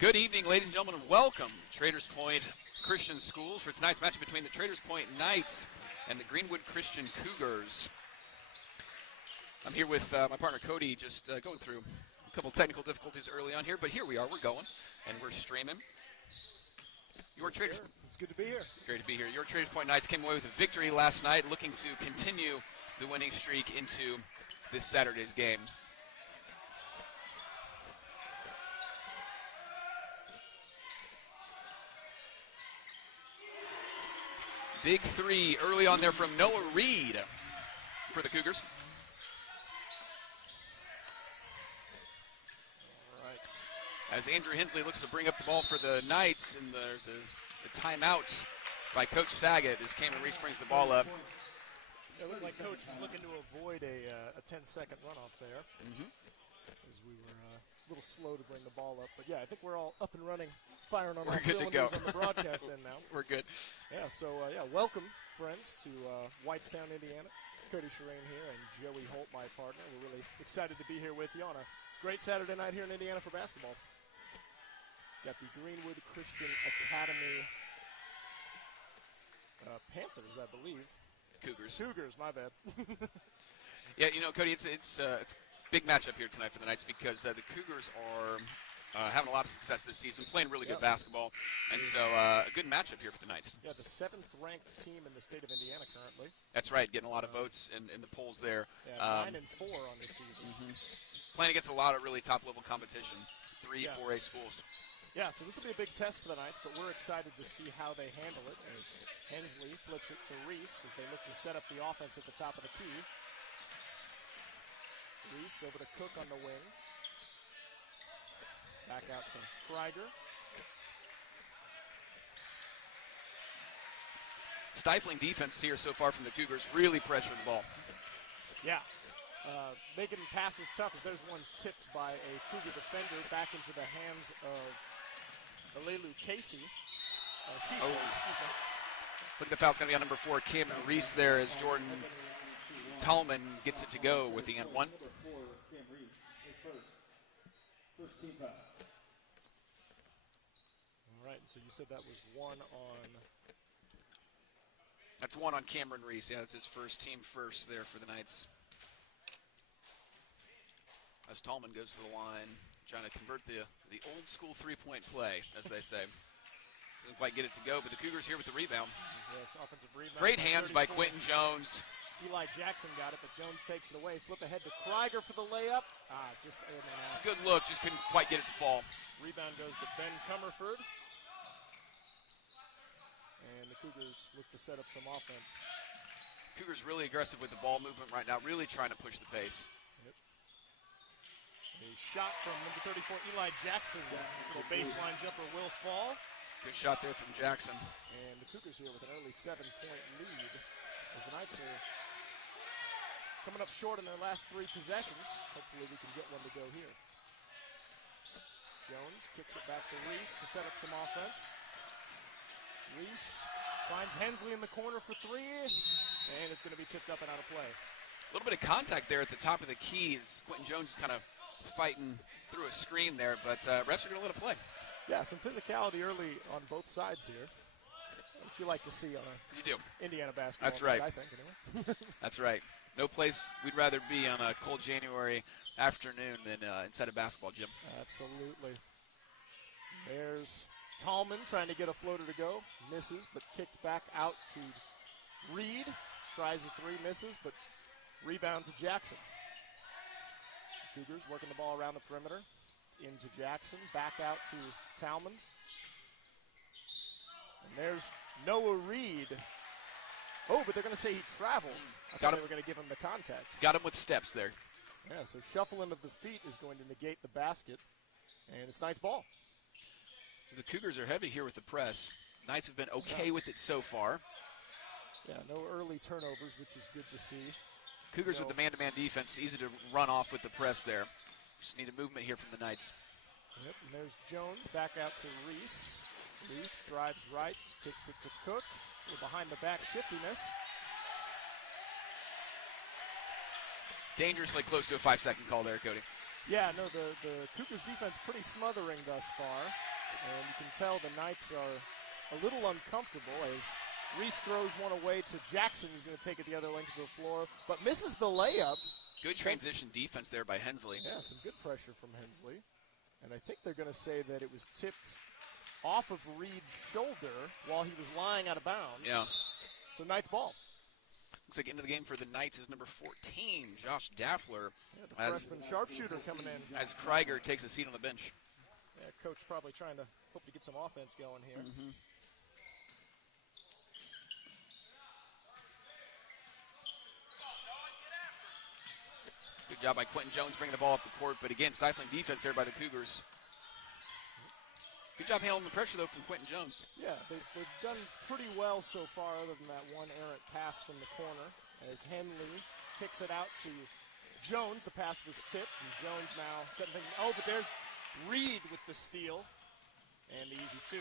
Good evening, ladies and gentlemen, and welcome to Traders Point Christian Schools for tonight's match between the Traders Point Knights and the Greenwood Christian Cougars. I'm here with my partner Cody, just going through a couple technical difficulties early on here, but here we are, we're going, and we're streaming. It's good to be here. Great to be here. Your Traders Point Knights came away with a victory last night, looking to continue the winning streak into this Saturday's game. Big three early on there from Noah Reed for the Cougars. All right. As Andrew Hensley looks to bring up the ball for the Knights, and there's a timeout by Coach Saget as Cameron Reese brings the ball up. It looked like Coach was looking to avoid a 10-second runoff there, as we were a little slow to bring the ball up. But, yeah, I think we're all up and running, firing on all cylinders on the broadcast end now. We're good. Yeah, so, welcome, friends, to Whitestown, Indiana. Cody Shireen here and Joey Holt, my partner. We're really excited to be here with you on a great Saturday night here in Indiana for basketball. Got the Greenwood Christian Academy Panthers, I believe. Cougars, my bad. Yeah, you know, Cody, it's a big matchup here tonight for the Knights because the Cougars are having a lot of success this season, playing really good basketball, and so a good matchup here for the Knights. Yeah, the 7th-ranked team in the state of Indiana currently. That's right, getting a lot of votes in the polls there. Yeah, 9-4 on this season. Playing against a lot of really top-level competition, 4A schools. Yeah, so this will be a big test for the Knights, but we're excited to see how they handle it as Hensley flips it to Reese as they look to set up the offense at the top of the key. Reese over to Cook on the wing. Back out to Krieger. Stifling defense here so far from the Cougars, really pressuring the ball. Yeah. Making passes tough as there's one tipped by a Cougar defender back into the hands of Alelu Casey. Cece, excuse me. Look at the foul. It's going to be on number 4, Cameron Reese there as Jordan Tallman gets it to go with the N1. All right, so you said that was one on... That's one on Cameron Reese. Yeah, that's his first team first there for the Knights. As Tallman goes to the line, trying to convert the old school three-point play, as they say. Doesn't quite get it to go, but the Cougars here with the rebound. Yes, offensive rebound. Great hands by Quentin Jones. Eli Jackson got it, but Jones takes it away. Flip ahead to Krieger for the layup. Just in and out. It's a good look, just couldn't quite get it to fall. Rebound goes to Ben Comerford. And the Cougars look to set up some offense. Cougars really aggressive with the ball movement right now, really trying to push the pace. Yep. A shot from number 34, Eli Jackson. A little baseline jumper will fall. Good shot there from Jackson. And the Cougars here with an early 7-point lead as the Knights are coming up short in their last 3 possessions. Hopefully we can get one to go here. Jones kicks it back to Reese to set up some offense. Reese finds Hensley in the corner for 3, and it's going to be tipped up and out of play. A little bit of contact there at the top of the keys. Quentin Jones is kind of fighting through a screen there, but refs are going to let it play. Yeah, some physicality early on both sides here. What you like to see on a Indiana basketball That's right. night, I think, anyway. That's right. No place we'd rather be on a cold January afternoon than inside a basketball gym. Absolutely. There's Tallman trying to get a floater to go. Misses, but kicked back out to Reed. Tries a 3, misses, but rebound to Jackson. Cougars working the ball around the perimeter. It's into Jackson. Back out to Tallman. And there's Noah Reed. Oh, but they're going to say he traveled. I thought they were going to give him the contact. Got him with steps there. Yeah, so shuffling of the feet is going to negate the basket. And it's Knights ball. The Cougars are heavy here with the press. Knights have been okay with it so far. Yeah, no early turnovers, which is good to see. Cougars with the man-to-man defense, easy to run off with the press there. Just need a movement here from the Knights. Yep, and there's Jones back out to Reese. Reese drives right, kicks it to Cook. Behind the back shiftiness. Dangerously close to a 5-second call there, Cody. Yeah, no, the Cougars defense pretty smothering thus far. And you can tell the Knights are a little uncomfortable as Reese throws one away to Jackson, who's going to take it the other length of the floor, but misses the layup. Good transition defense there by Hensley. Yeah, some good pressure from Hensley. And I think they're going to say that it was tipped off of Reed's shoulder while he was lying out of bounds. Yeah. So Knights ball. Looks like into the game for the Knights is number 14, Josh Daffler. Yeah, the freshman sharpshooter coming in. As Krieger takes a seat on the bench. Yeah, coach probably trying to hope to get some offense going here. Mm-hmm. Good job by Quentin Jones bringing the ball up the court, but again, stifling defense there by the Cougars. Good job handling the pressure, though, from Quentin Jones. Yeah, they've done pretty well so far, other than that one errant pass from the corner. As Henley kicks it out to Jones, the pass was tipped, and Jones now setting things. Oh, but there's Reed with the steal, and the easy 2.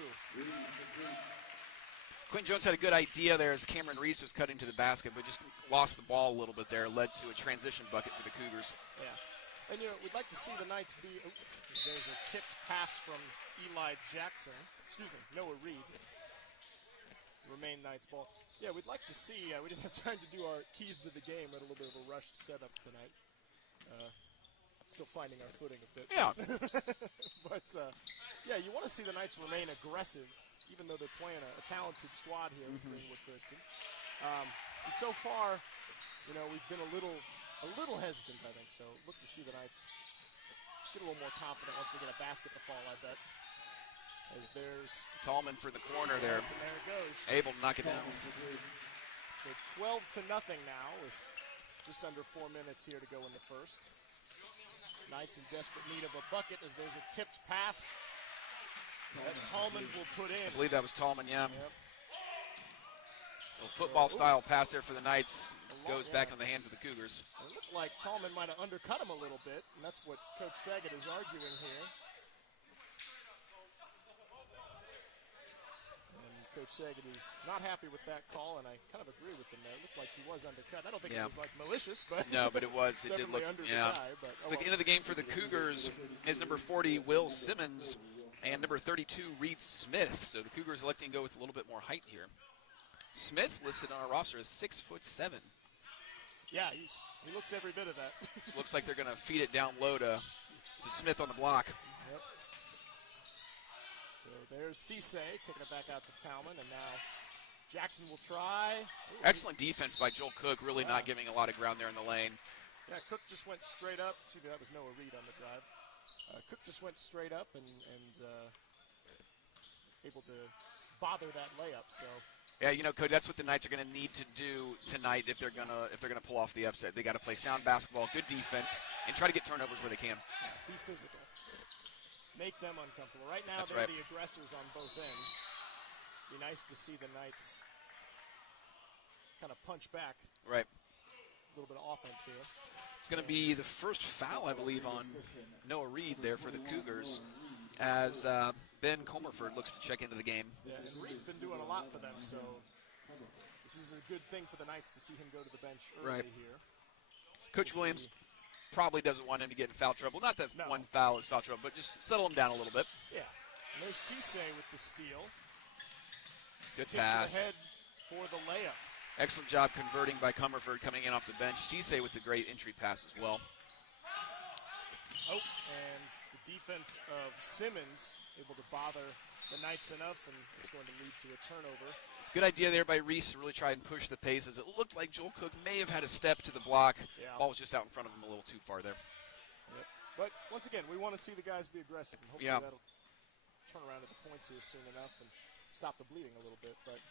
Quentin Jones had a good idea there as Cameron Reese was cutting to the basket, but just lost the ball a little bit there, led to a transition bucket for the Cougars. Yeah. And, we'd like to see the Knights be. Oh, there's a tipped pass from Eli Jackson. Noah Reed. Remain Knights ball. Yeah, we'd like to see. We didn't have time to do our keys to the game. Had a little bit of a rushed setup tonight. Still finding our footing a bit. Yeah. But, yeah, you want to see the Knights remain aggressive, even though they're playing a talented squad here with Greenwood Christian. So far, we've been a little hesitant, I think. So look to see the Knights just get a little more confident once we get a basket to fall, I bet. As there's Tallman for the corner there. And there it goes. Able to knock it down. So 12-0 now with just under 4 minutes here to go in the first. Knights in desperate need of a bucket as there's a tipped pass that Tallman will put in. I believe that was Tallman, yeah. Yep. Football-style pass there for the Knights. Goes back into the hands of the Cougars. It looked like Tallman might have undercut him a little bit, and that's what Coach Saget is arguing here. And Coach Saget is not happy with that call, and I kind of agree with him there. It looked like he was undercut. I don't think it was malicious, but no, but it was. It did look. Under yeah. the guy, but, It's like end of the game for the Cougars is number 40, Will Simmons, and number 32, Reed Smith. So the Cougars electing to go with a little bit more height here. Smith listed on our roster as 6'7". Yeah, he looks every bit of that. Looks like they're going to feed it down low to Smith on the block. Yep. So there's Cisse kicking it back out to Tallman, and now Jackson will try. Ooh, excellent defense by Joel Cook, really not giving a lot of ground there in the lane. Yeah, Cook just went straight up. That was Noah Reed on the drive. Cook just went straight up and able to bother that layup. So. Yeah, Cody, that's what the Knights are going to need to do tonight if they're gonna pull off the upset. They got to play sound basketball, good defense, and try to get turnovers where they can. Be physical. Make them uncomfortable. Right now, that's they're right. the aggressors on both ends. Be nice to see the Knights kind of punch back. Right. A little bit of offense here. It's going to be the first foul, I believe, on Noah Reed there for the Cougars, as Ben Comerford looks to check into the game. Yeah, and Reed's been doing a lot for them, so this is a good thing for the Knights to see him go to the bench early here. Coach Williams probably doesn't want him to get in foul trouble. Not that one foul is foul trouble, but just settle him down a little bit. Yeah. And there's Cisse with the steal. Good Kicks pass. it ahead for the layup. Excellent job converting by Comerford coming in off the bench. Cisse with the great entry pass as well. Oh, and the defense of Simmons able to bother the Knights enough, and it's going to lead to a turnover. Good idea there by Reese to really try and push the paces. It looked like Joel Cook may have had a step to the block. Yeah. Ball was just out in front of him a little too far there. Yep. But once again, we want to see the guys be aggressive, and hopefully that'll turn around at the points here soon enough and stop the bleeding a little bit. But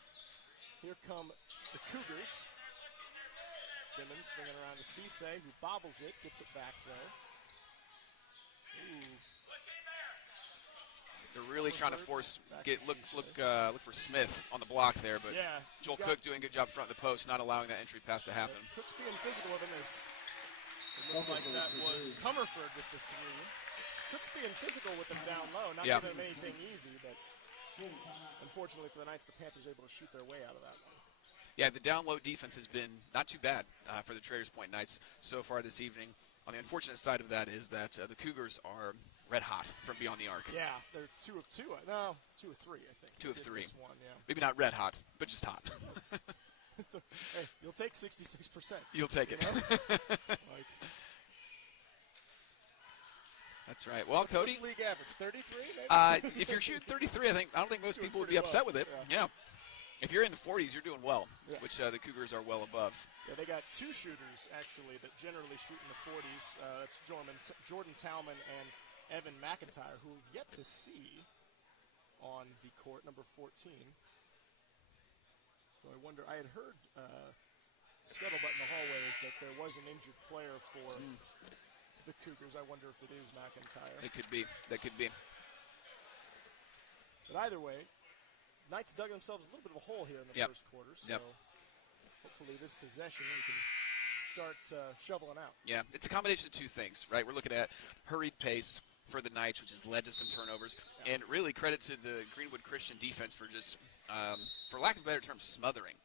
here come the Cougars. Simmons swinging around to Cisse, who bobbles it, gets it back though. Ooh. They're really trying to look for Smith on the block there, but Joel Cook doing a good job front of the post, not allowing that entry pass to happen. Cook's being physical with him as it looked like that was Comerford with the three. Cook's being physical with him down low, not giving him anything easy, but unfortunately for the Knights, the Panthers able to shoot their way out of that one. Yeah, the down low defense has been not too bad for the Traders Point Knights so far this evening. On the unfortunate side of that is that the Cougars are red hot from beyond the arc. Yeah, they're 2 of 2. No, 2 of 3, I think. 2 of 3. One, yeah. Maybe not red hot, but just hot. Hey, you'll take 66%. You'll take it. Like, that's right. Well, Cody. What's league average? 33, maybe? If you're shooting 33, I don't think most people would be upset with it. Yeah. If you're in the 40s, you're doing well, which the Cougars are well above. Yeah, they got 2 shooters, actually, that generally shoot in the 40s. That's Jordan Talman and Evan McIntyre, who we've yet to see on the court, number 14. So I wonder, I had heard scuttlebutt in the hallways that there was an injured player for the Cougars. I wonder if it is McIntyre. It could be. That could be. But either way, Knights dug themselves a little bit of a hole here in the first quarter, so hopefully this possession we can start shoveling out. Yeah, it's a combination of two things, right? We're looking at hurried pace for the Knights, which has led to some turnovers, and really credit to the Greenwood Christian defense for just, for lack of a better term, smothering.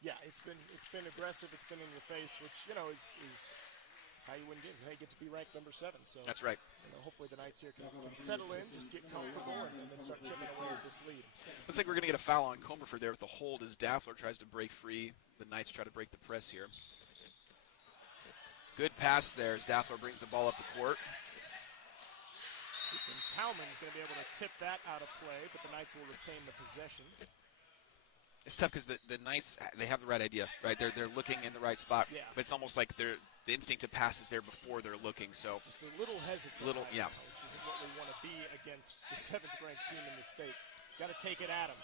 Yeah, it's been aggressive, it's been in your face, which, you know, is how you win games, how you get to be ranked number 7. So that's right. You know, hopefully the Knights here can settle in, just get comfortable, and then start chipping away at this lead. Looks like we're going to get a foul on Comerford there with the hold as Daffler tries to break free. The Knights try to break the press here. Good pass there as Daffler brings the ball up the court. And Talman's going to be able to tip that out of play, but the Knights will retain the possession. It's tough because the Knights, they have the right idea, right? They're looking in the right spot, but it's almost like the instinct to pass is there before they're looking. So just a little hesitant, which isn't what we want to be against the 7th-ranked team in the state. Got to take it at them.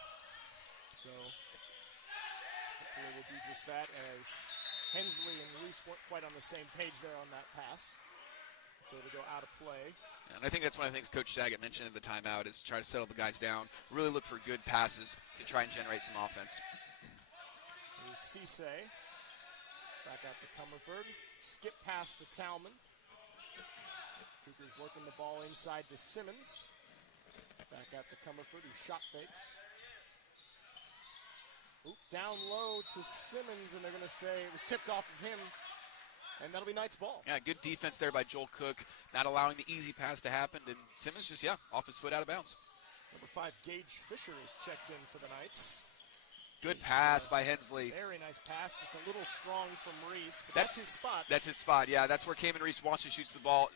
So hopefully we'll do just that, as Hensley and Reese weren't quite on the same page there on that pass. So to go out of play. And I think that's one of the things Coach Saget mentioned in the timeout is try to settle the guys down, really look for good passes to try and generate some offense. Here's Cisse. Back out to Comerford. Skip pass to Talman. Cougars working the ball inside to Simmons. Back out to Comerford, who shot fakes. Oop, down low to Simmons, and they're going to say it was tipped off of him. And that'll be Knights ball. Yeah, good defense there by Joel Cook, not allowing the easy pass to happen. And Simmons just, off his foot out of bounds. Number 5, Gage Fisher is checked in for the Knights. Good pass by Hensley. Very nice pass, just a little strong from Reese, but that's his spot. That's his spot, yeah. That's where Cayman Reese wants to shoot the ball,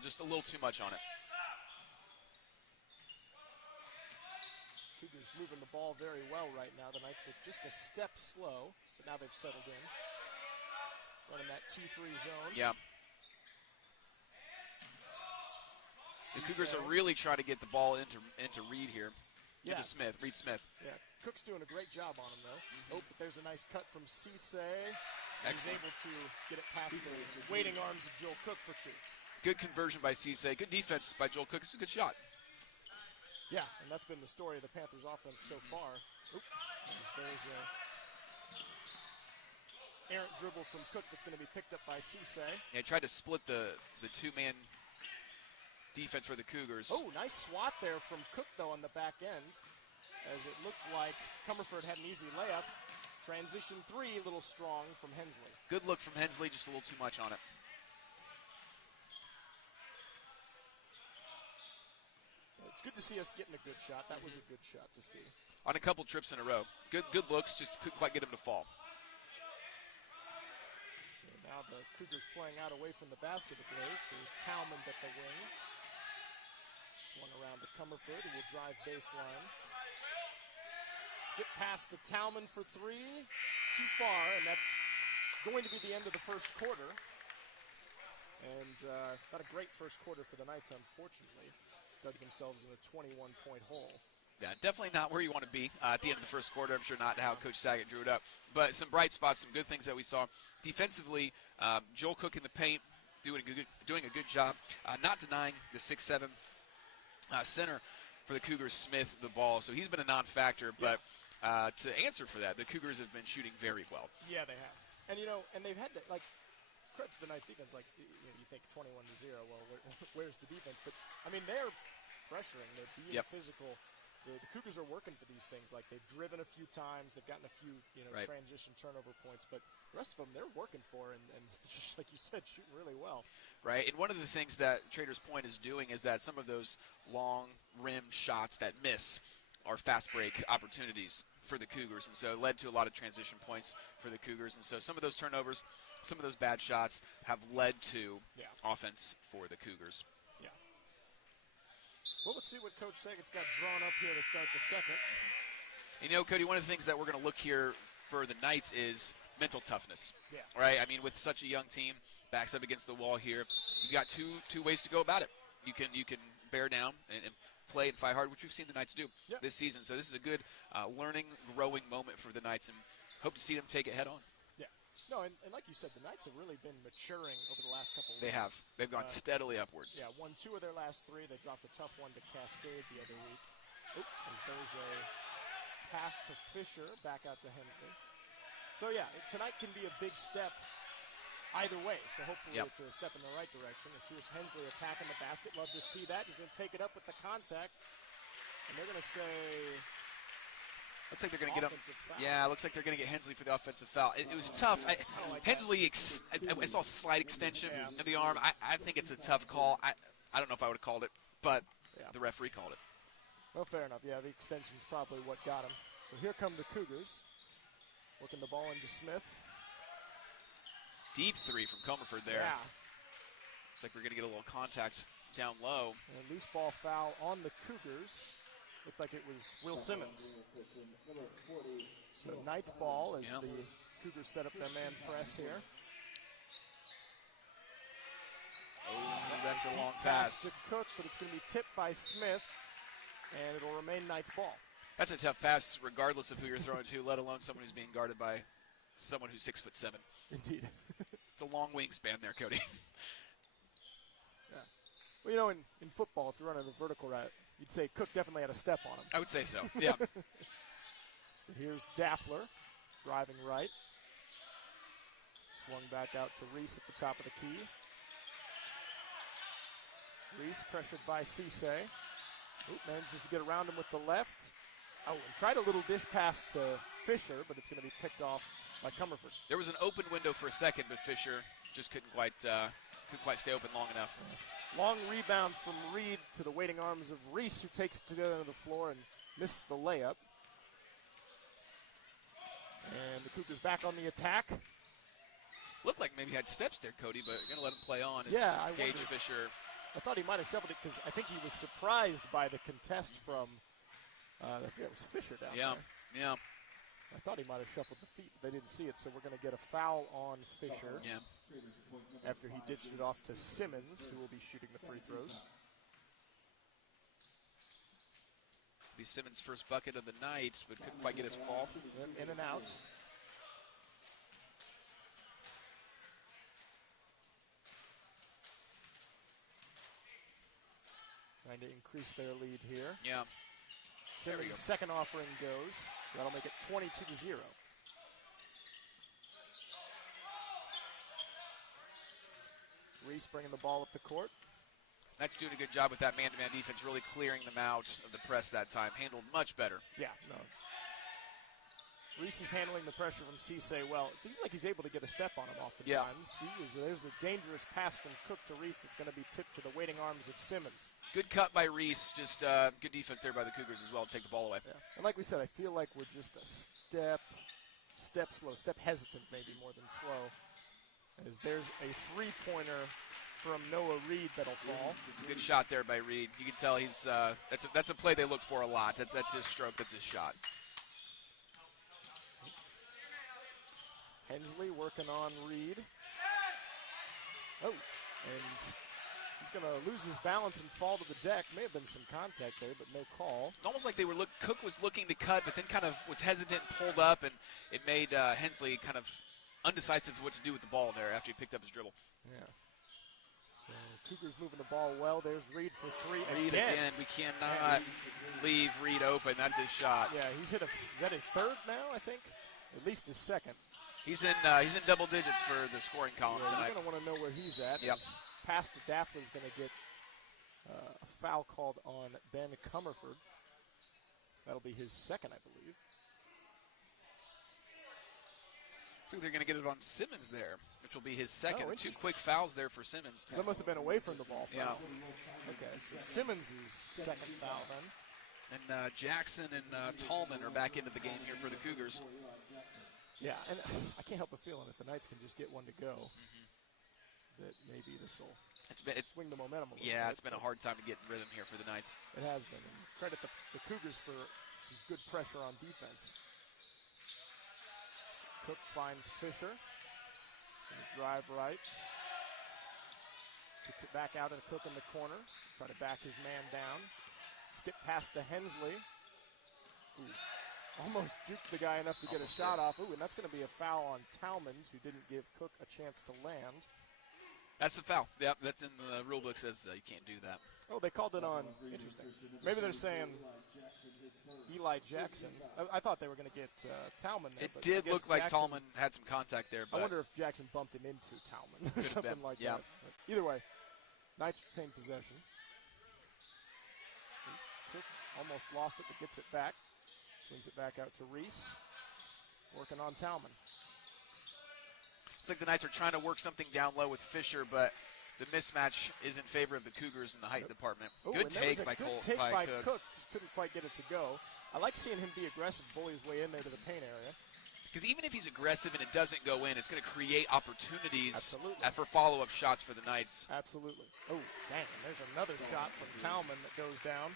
just a little too much on it. Cougars moving the ball very well right now. The Knights look just a step slow, but now they've settled in. Running that 2-3 zone. Yeah. The Cougars are really trying to get the ball into Reed here. Into Smith, Reed Smith. Yeah, Cook's doing a great job on him, though. Oh, but there's a nice cut from Cisse. He's able to get it past the waiting arms of Joel Cook for 2. Good conversion by Cisse. Good defense by Joel Cook. It's a good shot. Yeah, and that's been the story of the Panthers offense so far. There's a errant dribble from Cook that's going to be picked up by Cisse. Yeah, tried to split the two-man defense for the Cougars. Oh, nice swat there from Cook, though, on the back end, as it looked like Comerford had an easy layup. Transition three, a little strong from Hensley. Good look from Hensley, just a little too much on it. It's good to see us getting a good shot. That was a good shot to see. On a couple trips in a row. Good looks, just couldn't quite get him to fall. So now the Cougars playing out away from the basket of Blaze. Here's Talmond at the wing. Swung around to Comerford, who will drive baseline. Skip past to Talmond for three. Too far, and that's going to be the end of the first quarter. And not a great first quarter for the Knights, unfortunately. Dug themselves in a 21-point hole. Yeah, definitely not where you want to be at the end of the first quarter. I'm sure not how Coach Saget drew it up. But some bright spots, some good things that we saw. Defensively, Joel Cook in the paint doing a good job. Not denying the 6'7" center for the Cougars, Smith, the ball. So he's been a non-factor. But to answer for that, the Cougars have been shooting very well. Yeah, they have. And, and they've had to, credit to the Knights defense, you think 21-0, well, where's the defense? But, they're pressuring. They're being physical. The Cougars are working for these things. They've driven a few times. They've gotten a few, right, transition turnover points. But the rest of them, they're working for and just like you said, shooting really well. Right, and one of the things that Traders Point is doing is that some of those long rim shots that miss are fast break opportunities for the Cougars. And so it led to a lot of transition points for the Cougars. And so some of those turnovers, some of those bad shots have led to offense for the Cougars. Well, let's see what Coach Saget's got drawn up here to start the second. Cody, one of the things that we're going to look here for the Knights is mental toughness. Yeah. Right? With such a young team, backs up against the wall here, you've got two ways to go about it. You can bear down and play and fight hard, which we've seen the Knights do this season. So this is a good learning, growing moment for the Knights, and hope to see them take it head on. No, and like you said, the Knights have really been maturing over the last couple of weeks. They have. They've gone steadily upwards. Yeah, won 2 of their last 3. They dropped a tough one to Cascade the other week. As there's a pass to Fisher, back out to Hensley. So, tonight can be a big step either way. So hopefully it's a step in the right direction. As here's Hensley attacking the basket. Love to see that. He's going to take it up with the contact. And they're going to say... Looks like they're going to get him. Foul. Yeah, looks like they're going to get Hensley for the offensive foul. It was tough. Hensley, I saw a slight extension of the arm. I think it's a tough call. I don't know if I would have called it, but the referee called it. Well, fair enough. Yeah, the extension's probably what got him. So here come the Cougars. Working the ball into Smith. Deep three from Comerford there. Yeah. Looks like we're going to get a little contact down low. And a loose ball foul on the Cougars. Looked like it was Will Simmons. So Knights ball as the Cougars set up their man press here. Oh, that's a long pass. To Cook, but it's going to be tipped by Smith, and it'll remain Knights ball. That's a tough pass, regardless of who you're throwing to, let alone someone who's being guarded by someone who's 6'7". Indeed. It's a long wingspan there, Cody. Well, in football, if you're running a vertical route, you'd say Cook definitely had a step on him. I would say so, yeah. So here's Daffler, driving right. Swung back out to Reese at the top of the key. Reese pressured by Cisse. Manages to get around him with the left. Oh, and tried a little dish pass to Fisher, but it's going to be picked off by Comerford. There was an open window for a second, but Fisher just couldn't quite stay open long enough. Long rebound from Reed to the waiting arms of Reese, who takes it to the end of the floor and missed the layup. And the Cougars back on the attack. Looked like maybe he had steps there, Cody, but you're going to let him play on. It's I Gage wondered. Fisher. I thought he might have shuffled it because I think he was surprised by the contest from, I think it was Fisher down there. Yeah. I thought he might have shuffled the feet, but they didn't see it, so we're going to get a foul on Fisher. Yeah. After he ditched it off to Simmons, who will be shooting the free throws. Be Simmons' first bucket of the night, but couldn't quite get his fall. In and out. trying to increase their lead here. Yeah. Simmons' second offering goes, so that'll make it 22-0. Reese bringing the ball up the court. Knights doing a good job with that man-to-man defense, really clearing them out of the press that time. Handled much better. Yeah, no. Reese is handling the pressure from Cisse well. It seems like he's able to get a step on him oftentimes. Yeah. There's a dangerous pass from Cook to Reese that's going to be tipped to the waiting arms of Simmons. Good cut by Reese. Just good defense there by the Cougars as well to take the ball away. Yeah. And like we said, I feel like we're just a step slow, step hesitant maybe more than slow. As there's a three-pointer from Noah Reed that'll fall. It's a good shot there by Reed. You can tell he's that's a play they look for a lot. That's his stroke. That's his shot. Hensley working on Reed. Oh, and he's going to lose his balance and fall to the deck. May have been some contact there, but no call. Almost like Cook was looking to cut, but then kind of was hesitant, pulled up, and it made Hensley kind of undecisive what to do with the ball there after he picked up his dribble. Yeah. So Cougars moving the ball well. There's Reed for three again. We cannot leave Reed open. That's his shot. Yeah, he's hit is that his third now, I think? At least his second. He's in double digits for the scoring column tonight. You're going to want to know where he's at. Yep. His pass to Daffler's going to get a foul called on Ben Comerford. That'll be his second, I believe. So they're going to get it on Simmons there, which will be his second. Oh, 2 quick fouls there for Simmons. That must have been away from the ball. Yeah. Okay, so Simmons' second foul then. And Jackson and Tallman are back into the game here for the Cougars. Yeah, and I can't help but feeling if the Knights can just get one to go, that maybe this will swing the momentum a little bit. Yeah, it's been a hard time to get in rhythm here for the Knights. It has been. And credit the Cougars for some good pressure on defense. Cook finds Fisher. He's going to drive right. Kicks it back out to Cook in the corner. Try to back his man down. Skip pass to Hensley. Ooh. Almost juked the guy enough to get a shot off. Ooh, and that's going to be a foul on Talmans, who didn't give Cook a chance to land. That's the foul. Yep, that's in the rule book. Says you can't do that. Oh, they called it on. Interesting. Maybe they're saying Eli Jackson. I thought they were going to get Talman there. It did look like Talman had some contact there. But I wonder if Jackson bumped him into Talman or something like that. But either way, Knights retain possession. Cook almost lost it, but gets it back. Swings it back out to Reese. Working on Talman. It's like the Knights are trying to work something down low with Fisher, but the mismatch is in favor of the Cougars in the height department. Ooh, good take by Cook. Just couldn't quite get it to go. I like seeing him be aggressive, bully his way in there to the paint area. Because even if he's aggressive and it doesn't go in, it's going to create opportunities for follow-up shots for the Knights. Absolutely. Oh, dang. There's another shot from Talman that goes down.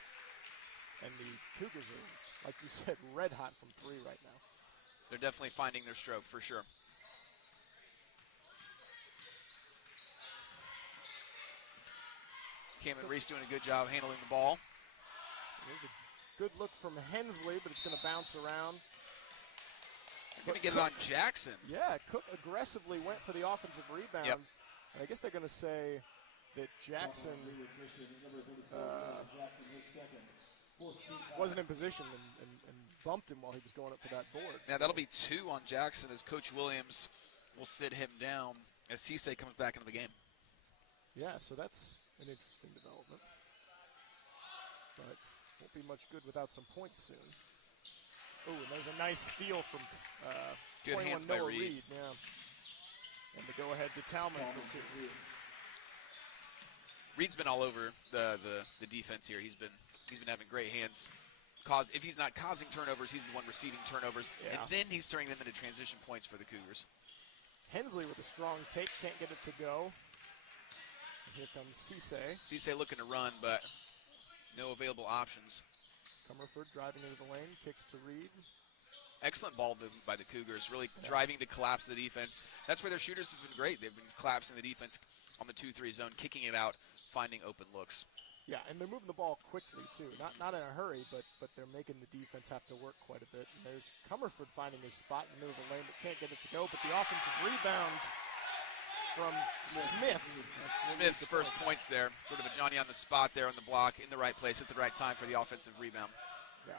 And the Cougars are, like you said, red hot from three right now. They're definitely finding their stroke for sure. Cameron Reese doing a good job handling the ball. There's a good look from Hensley, but it's going to bounce around. Going to get it on Jackson. Yeah, Cook aggressively went for the offensive rebounds. Yep. And I guess they're going to say that Jackson wasn't in position and bumped him while he was going up for that board. Yeah, that'll be 2 on Jackson as Coach Williams will sit him down as Cisse comes back into the game. Yeah, so that's an interesting development. But won't be much good without some points soon. Oh, and there's a nice steal from good 21 hands by Noah Reed. Reed. Yeah. And the go-ahead to Talman for 2. Reed's been all over the defense here. He's been having great hands. If he's not causing turnovers, he's the one receiving turnovers. Yeah. And then he's turning them into transition points for the Cougars. Hensley with a strong take, can't get it to go. And here comes Cisse. Cisse looking to run, but no available options. Comerford driving into the lane, kicks to Reed. Excellent ball movement by the Cougars, really driving to collapse the defense. That's where their shooters have been great. They've been collapsing the defense on the 2-3 zone, kicking it out, finding open looks. Yeah, and they're moving the ball quickly, too. Not in a hurry, but they're making the defense have to work quite a bit. And there's Comerford finding his spot in the middle of the lane, but can't get it to go. But the offensive rebounds from Smith. Smith's first points there. Sort of a Johnny on the spot there on the block, in the right place at the right time for the offensive rebound. Yeah.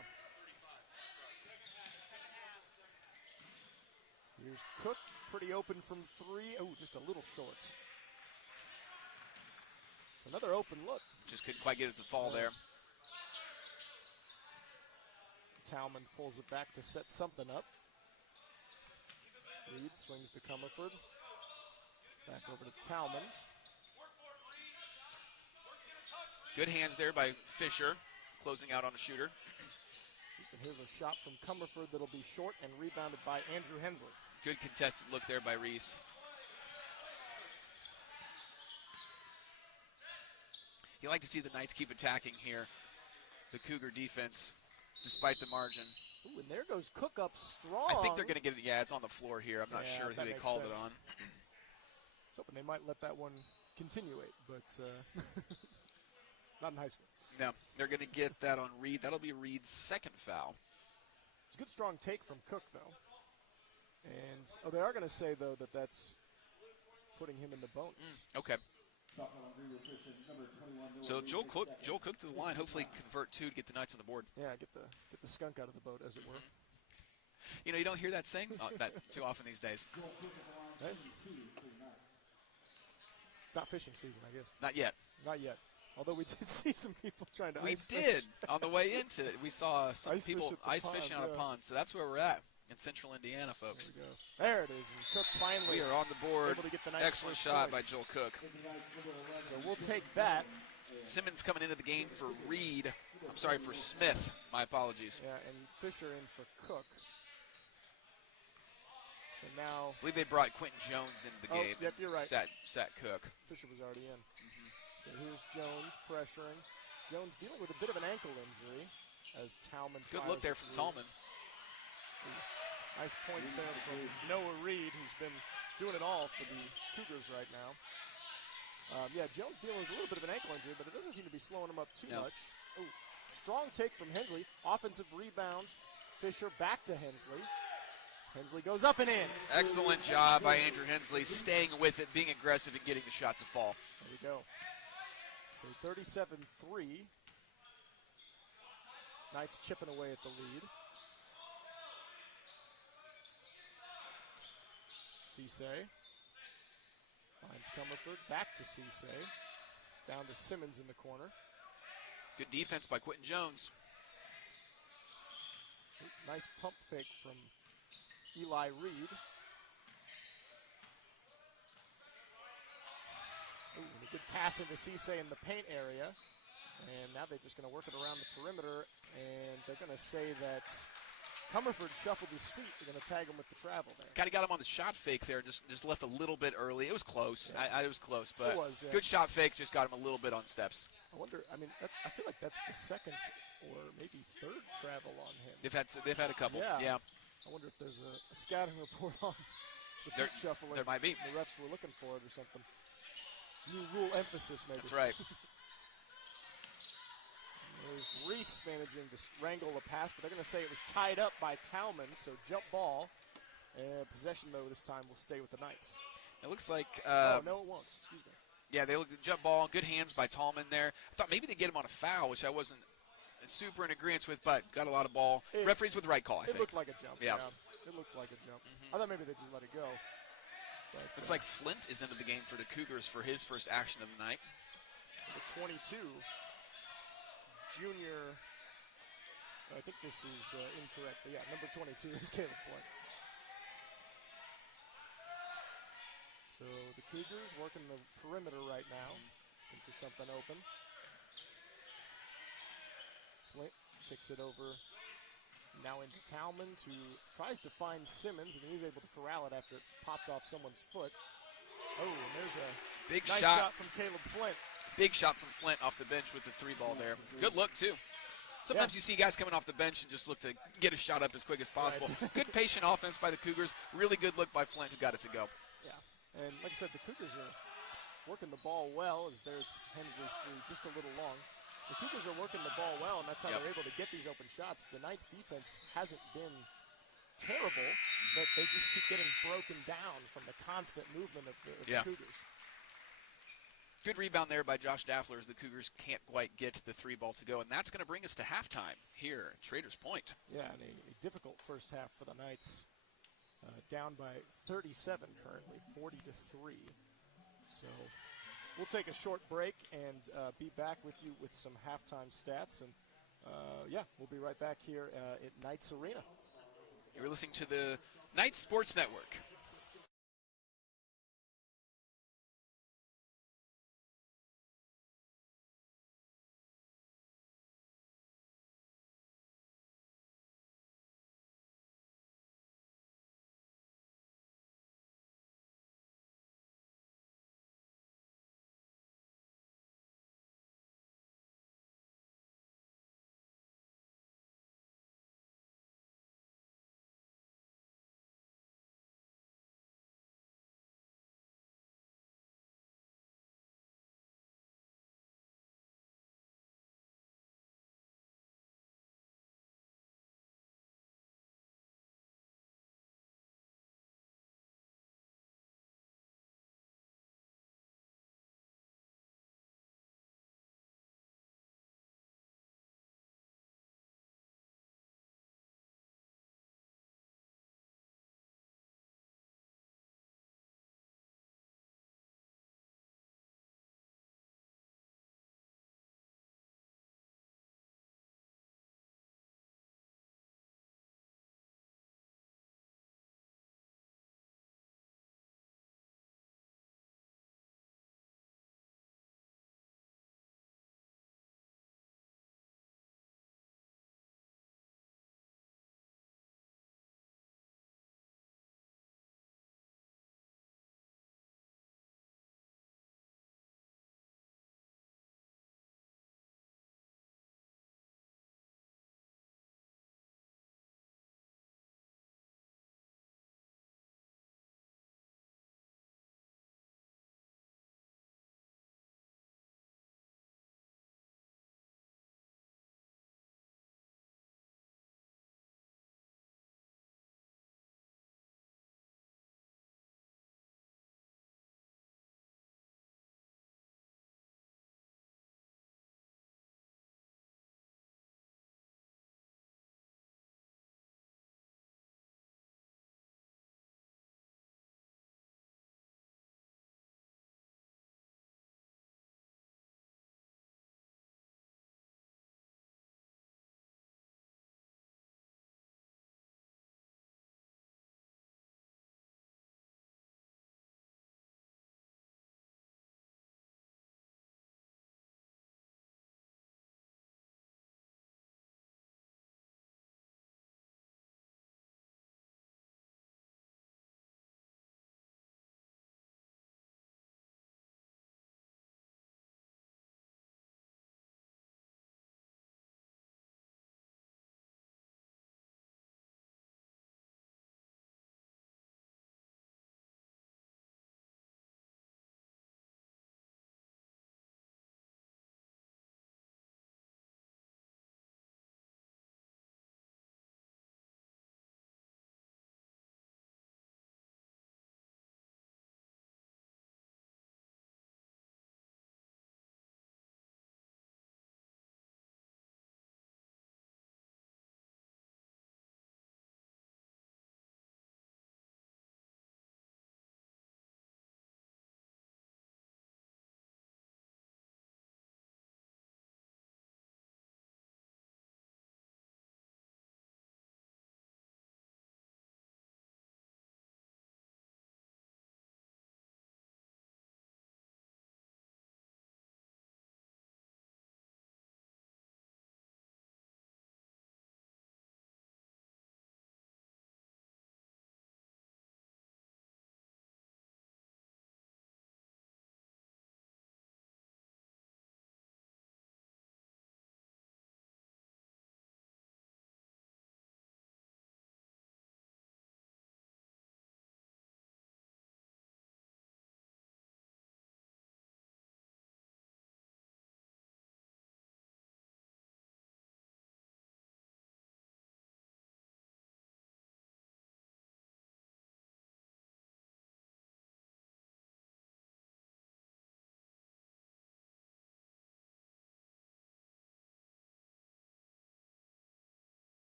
Here's Cook, pretty open from three. Oh, just a little short. It's another open look. Just couldn't quite get it to fall there. Talman pulls it back to set something up. Reed swings to Comerford. Back over to Talman. Good hands there by Fisher, closing out on a shooter. And here's a shot from Comerford that'll be short and rebounded by Andrew Hensley. Good contested look there by Reese. You like to see the Knights keep attacking here. The Cougar defense, despite the margin. Ooh, and there goes Cook up strong. I think they're going to get it. Yeah, it's on the floor here. I'm not sure who they called it on. I was hoping they might let that one continuate, but not in high school. No, they're going to get that on Reed. That'll be Reed's second foul. It's a good strong take from Cook, though. And they are going to say, though, that that's putting him in the bonus. Okay. So Joel Cook to the line. Hopefully convert two to get the Knights on the board. Yeah, get the skunk out of the boat, as it were. You know, you don't hear that saying that too often these days. Right? It's not fishing season, I guess. Not yet. Not yet. Although we did see some people trying to ice fish. We did. On the way into it, we saw some people ice fishing on a pond. So that's where we're at in central Indiana, folks. There we go. There it is. And Cook finally we are on the board. Able to get the Knights. Excellent shot by Joel Cook. So we'll take that. Simmons coming into the game for Reed. I'm sorry, for Smith. My apologies. Yeah, and Fisher in for Cook. So now, I believe they brought Quentin Jones into the game. Yep, you're right. Sat Cook. Fisher was already in. So here's Jones pressuring. Jones dealing with a bit of an ankle injury as Talman. Good look there from Talman. Nice points there from Noah Reed, who's been doing it all for the Cougars right now. Jones dealing with a little bit of an ankle injury, but it doesn't seem to be slowing him up too much. Oh, strong take from Hensley. Offensive rebounds. Fisher back to Hensley. Hensley goes up and in. Excellent job by Andrew Hensley, staying with it, being aggressive, and getting the shot to fall. There we go. So 37-3. Knights chipping away at the lead. Cisse finds Comerford, back to Cisse. Down to Simmons in the corner. Good defense by Quentin Jones. Nice pump fake from Eli Reed. Ooh, and a good pass into Cisse in the paint area. And now they're just going to work it around the perimeter. And they're going to say that Comerford shuffled his feet. They're going to tag him with the travel there. Kind of got him on the shot fake there. Just left a little bit early. It was close. Yeah. It was close, but it was, yeah. Good shot fake. Just got him a little bit on steps. I wonder. I mean, I feel like that's the second or maybe third travel on him. They've had a couple. Yeah. I wonder if there's a scouting report on the feet shuffling. There might be. The refs were looking for it or something. New rule emphasis, maybe. That's right. There's Reese managing to wrangle a pass, but they're going to say it was tied up by Talman, so jump ball. Possession, though, this time will stay with the Knights. It looks like... no, it won't. Excuse me. Yeah, they look jump ball. Good hands by Tallman there. I thought maybe they'd get him on a foul, which I wasn't super in agreement with, but got a lot of ball. Referees with the right call, I think. It looked like a jump. Yeah. It looked like a jump. I thought maybe they just let it go. But, looks like Flint is into the game for the Cougars for his first action of the night. Number 22, junior. I think this is incorrect, but yeah, number 22 is Caleb Flint. So the Cougars working the perimeter right now, looking for something open. Flint kicks it over now into Talman, who tries to find Simmons, and he's able to corral it after it popped off someone's foot. Oh, and there's a big nice shot from Caleb Flint. Big shot from Flint off the bench with the three ball there. Good look, too. Sometimes you see guys coming off the bench and just look to get a shot up as quick as possible. Right. Good patient offense by the Cougars. Really good look by Flint, who got it to go. Yeah, and like I said, the Cougars are working the ball well, as there's Hensley's three, just a little long. The Cougars are working the ball well, and that's how they're able to get these open shots. The Knights' defense hasn't been terrible, but they just keep getting broken down from the constant movement of the Cougars. Good rebound there by Josh Daffler as the Cougars can't quite get the three ball to go, and that's going to bring us to halftime here at Traders Point. Yeah, and a difficult first half for the Knights. Down by 37 currently, 40-3. So we'll take a short break and be back with you with some halftime stats. And, yeah, we'll be right back here at Knights Arena. You're listening to the Knights Sports Network.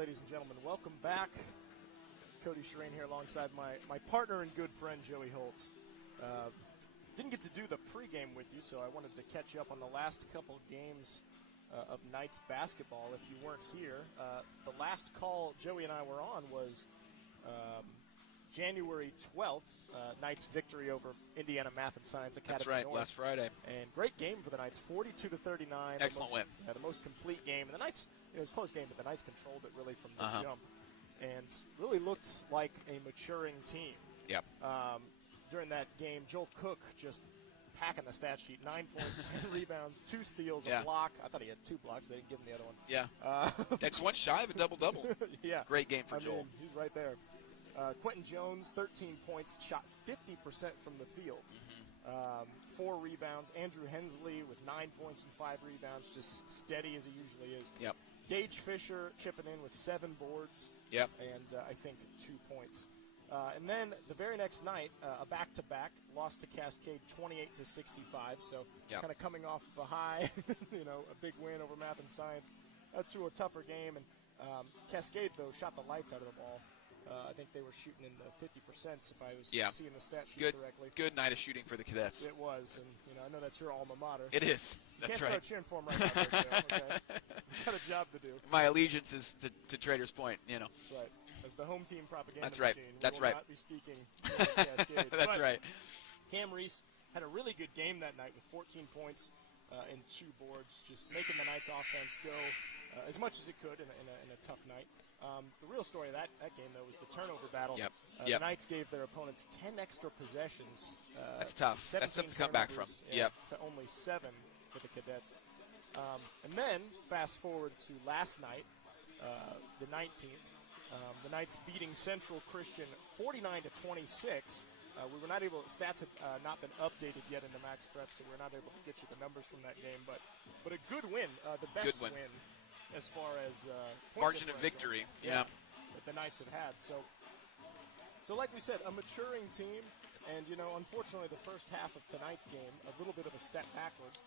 ladies and gentlemen, welcome back. Cody Shireen here alongside my partner and good friend, Joey Holtz. Didn't get to do the pregame with you, so I wanted to catch you up on the last couple games of Knights basketball. If you weren't here, the last call Joey and I were on was January 12th, Knights victory over Indiana Math and Science Academy. That's right, North. last Friday. And great game for the Knights, 42-39. Excellent win. The most complete game. And the Knights, it was a close game, but the Knights controlled it really from the jump. And really looked like a maturing team. Yep. During that game, Joel Cook just packing the stat sheet, 9 points, 10 rebounds, 2 steals, a block. I thought he had 2 blocks. They didn't give him the other one. Yeah. That's one shy of a double-double. Yeah. Great game for Joel. Mean, he's right there. Quentin Jones, 13 points, shot 50% from the field. 4 rebounds. Andrew Hensley with 9 points and 5 rebounds, just steady as he usually is. Yep. Gage Fisher chipping in with 7 boards. Yep. And I think 2 points. And then the very next night, a back-to-back, lost to Cascade 28-65. So kind of coming off of a high, a big win over Math and Science to a tougher game. And Cascade, though, shot the lights out of the ball. I think they were shooting in the 50% if I was seeing the stat sheet correctly. Good night of shooting for the Cadets. It was, and I know that's your alma mater. It is. That's can't right. start cheering for them right now, okay? We've got a job to do. My allegiance is to Traders Point. That's right. As the home team propaganda That's right. machine, That's we will right. not be speaking of Cascade. That's right. Cam Reese had a really good game that night with 14 points and 2 boards, just making the Knights offense go as much as it could in a tough night. The real story of that game, though, was the turnover battle. The Knights gave their opponents 10 extra possessions. That's tough. That's tough to come back from. To only 7 for the Cadets. And then, fast forward to last night, the 19th, the Knights beating Central Christian 49-26. We were not able. Stats have not been updated yet in the Max Prep, so we're not able to get you the numbers from that game. But a good win, the best win as far as margin of victory. That the Knights have had. So like we said, a maturing team, and unfortunately, the first half of tonight's game, a little bit of a step backwards.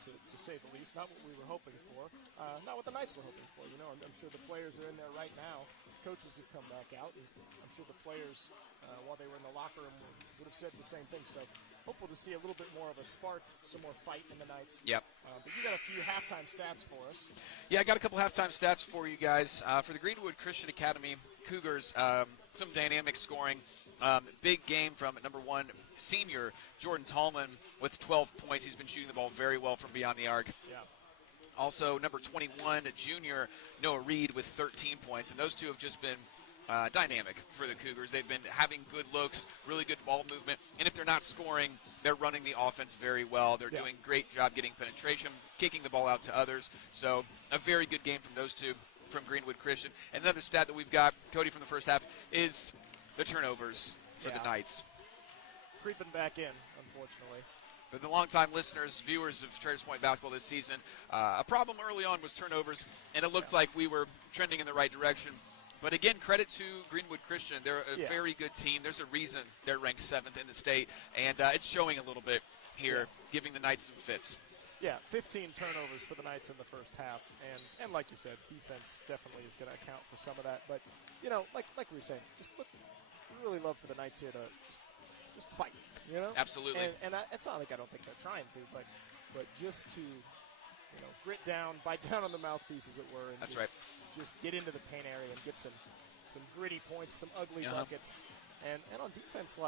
To say the least, not what we were hoping for, not what the Knights were hoping for. I'm sure the players are in there right now. The coaches have come back out, and I'm sure the players, while they were in the locker room, would have said the same thing. So hopeful to see a little bit more of a spark, some more fight in the Knights. Yep. But you got a few halftime stats for us. Yeah, I got a couple halftime stats for you guys. For the Greenwood Christian Academy Cougars, some dynamic scoring. Big game from number 1 senior Jordan Tallman with 12 points. He's been shooting the ball very well from beyond the arc. Yeah. Also, number 21 junior Noah Reed with 13 points. And those two have just been dynamic for the Cougars. They've been having good looks, really good ball movement. And if they're not scoring, they're running the offense very well. They're doing a great job getting penetration, kicking the ball out to others. So a very good game from those two from Greenwood Christian. And another stat that we've got, Cody, from the first half is the turnovers for the Knights. Creeping back in, unfortunately. For the longtime listeners, viewers of Traders Point basketball this season, a problem early on was turnovers, and it looked like we were trending in the right direction. But again, credit to Greenwood Christian. They're a very good team. There's a reason they're ranked 7th in the state, and it's showing a little bit here, giving the Knights some fits. Yeah, 15 turnovers for the Knights in the first half, and like you said, defense definitely is going to account for some of that. But like we were saying, just look, we really love for the Knights here to just fight. Absolutely. And it's not like I don't think they're trying to, but just to grit down, bite down on the mouthpiece, as it were, and just get into the paint area and get some gritty points, some ugly buckets, and on defense,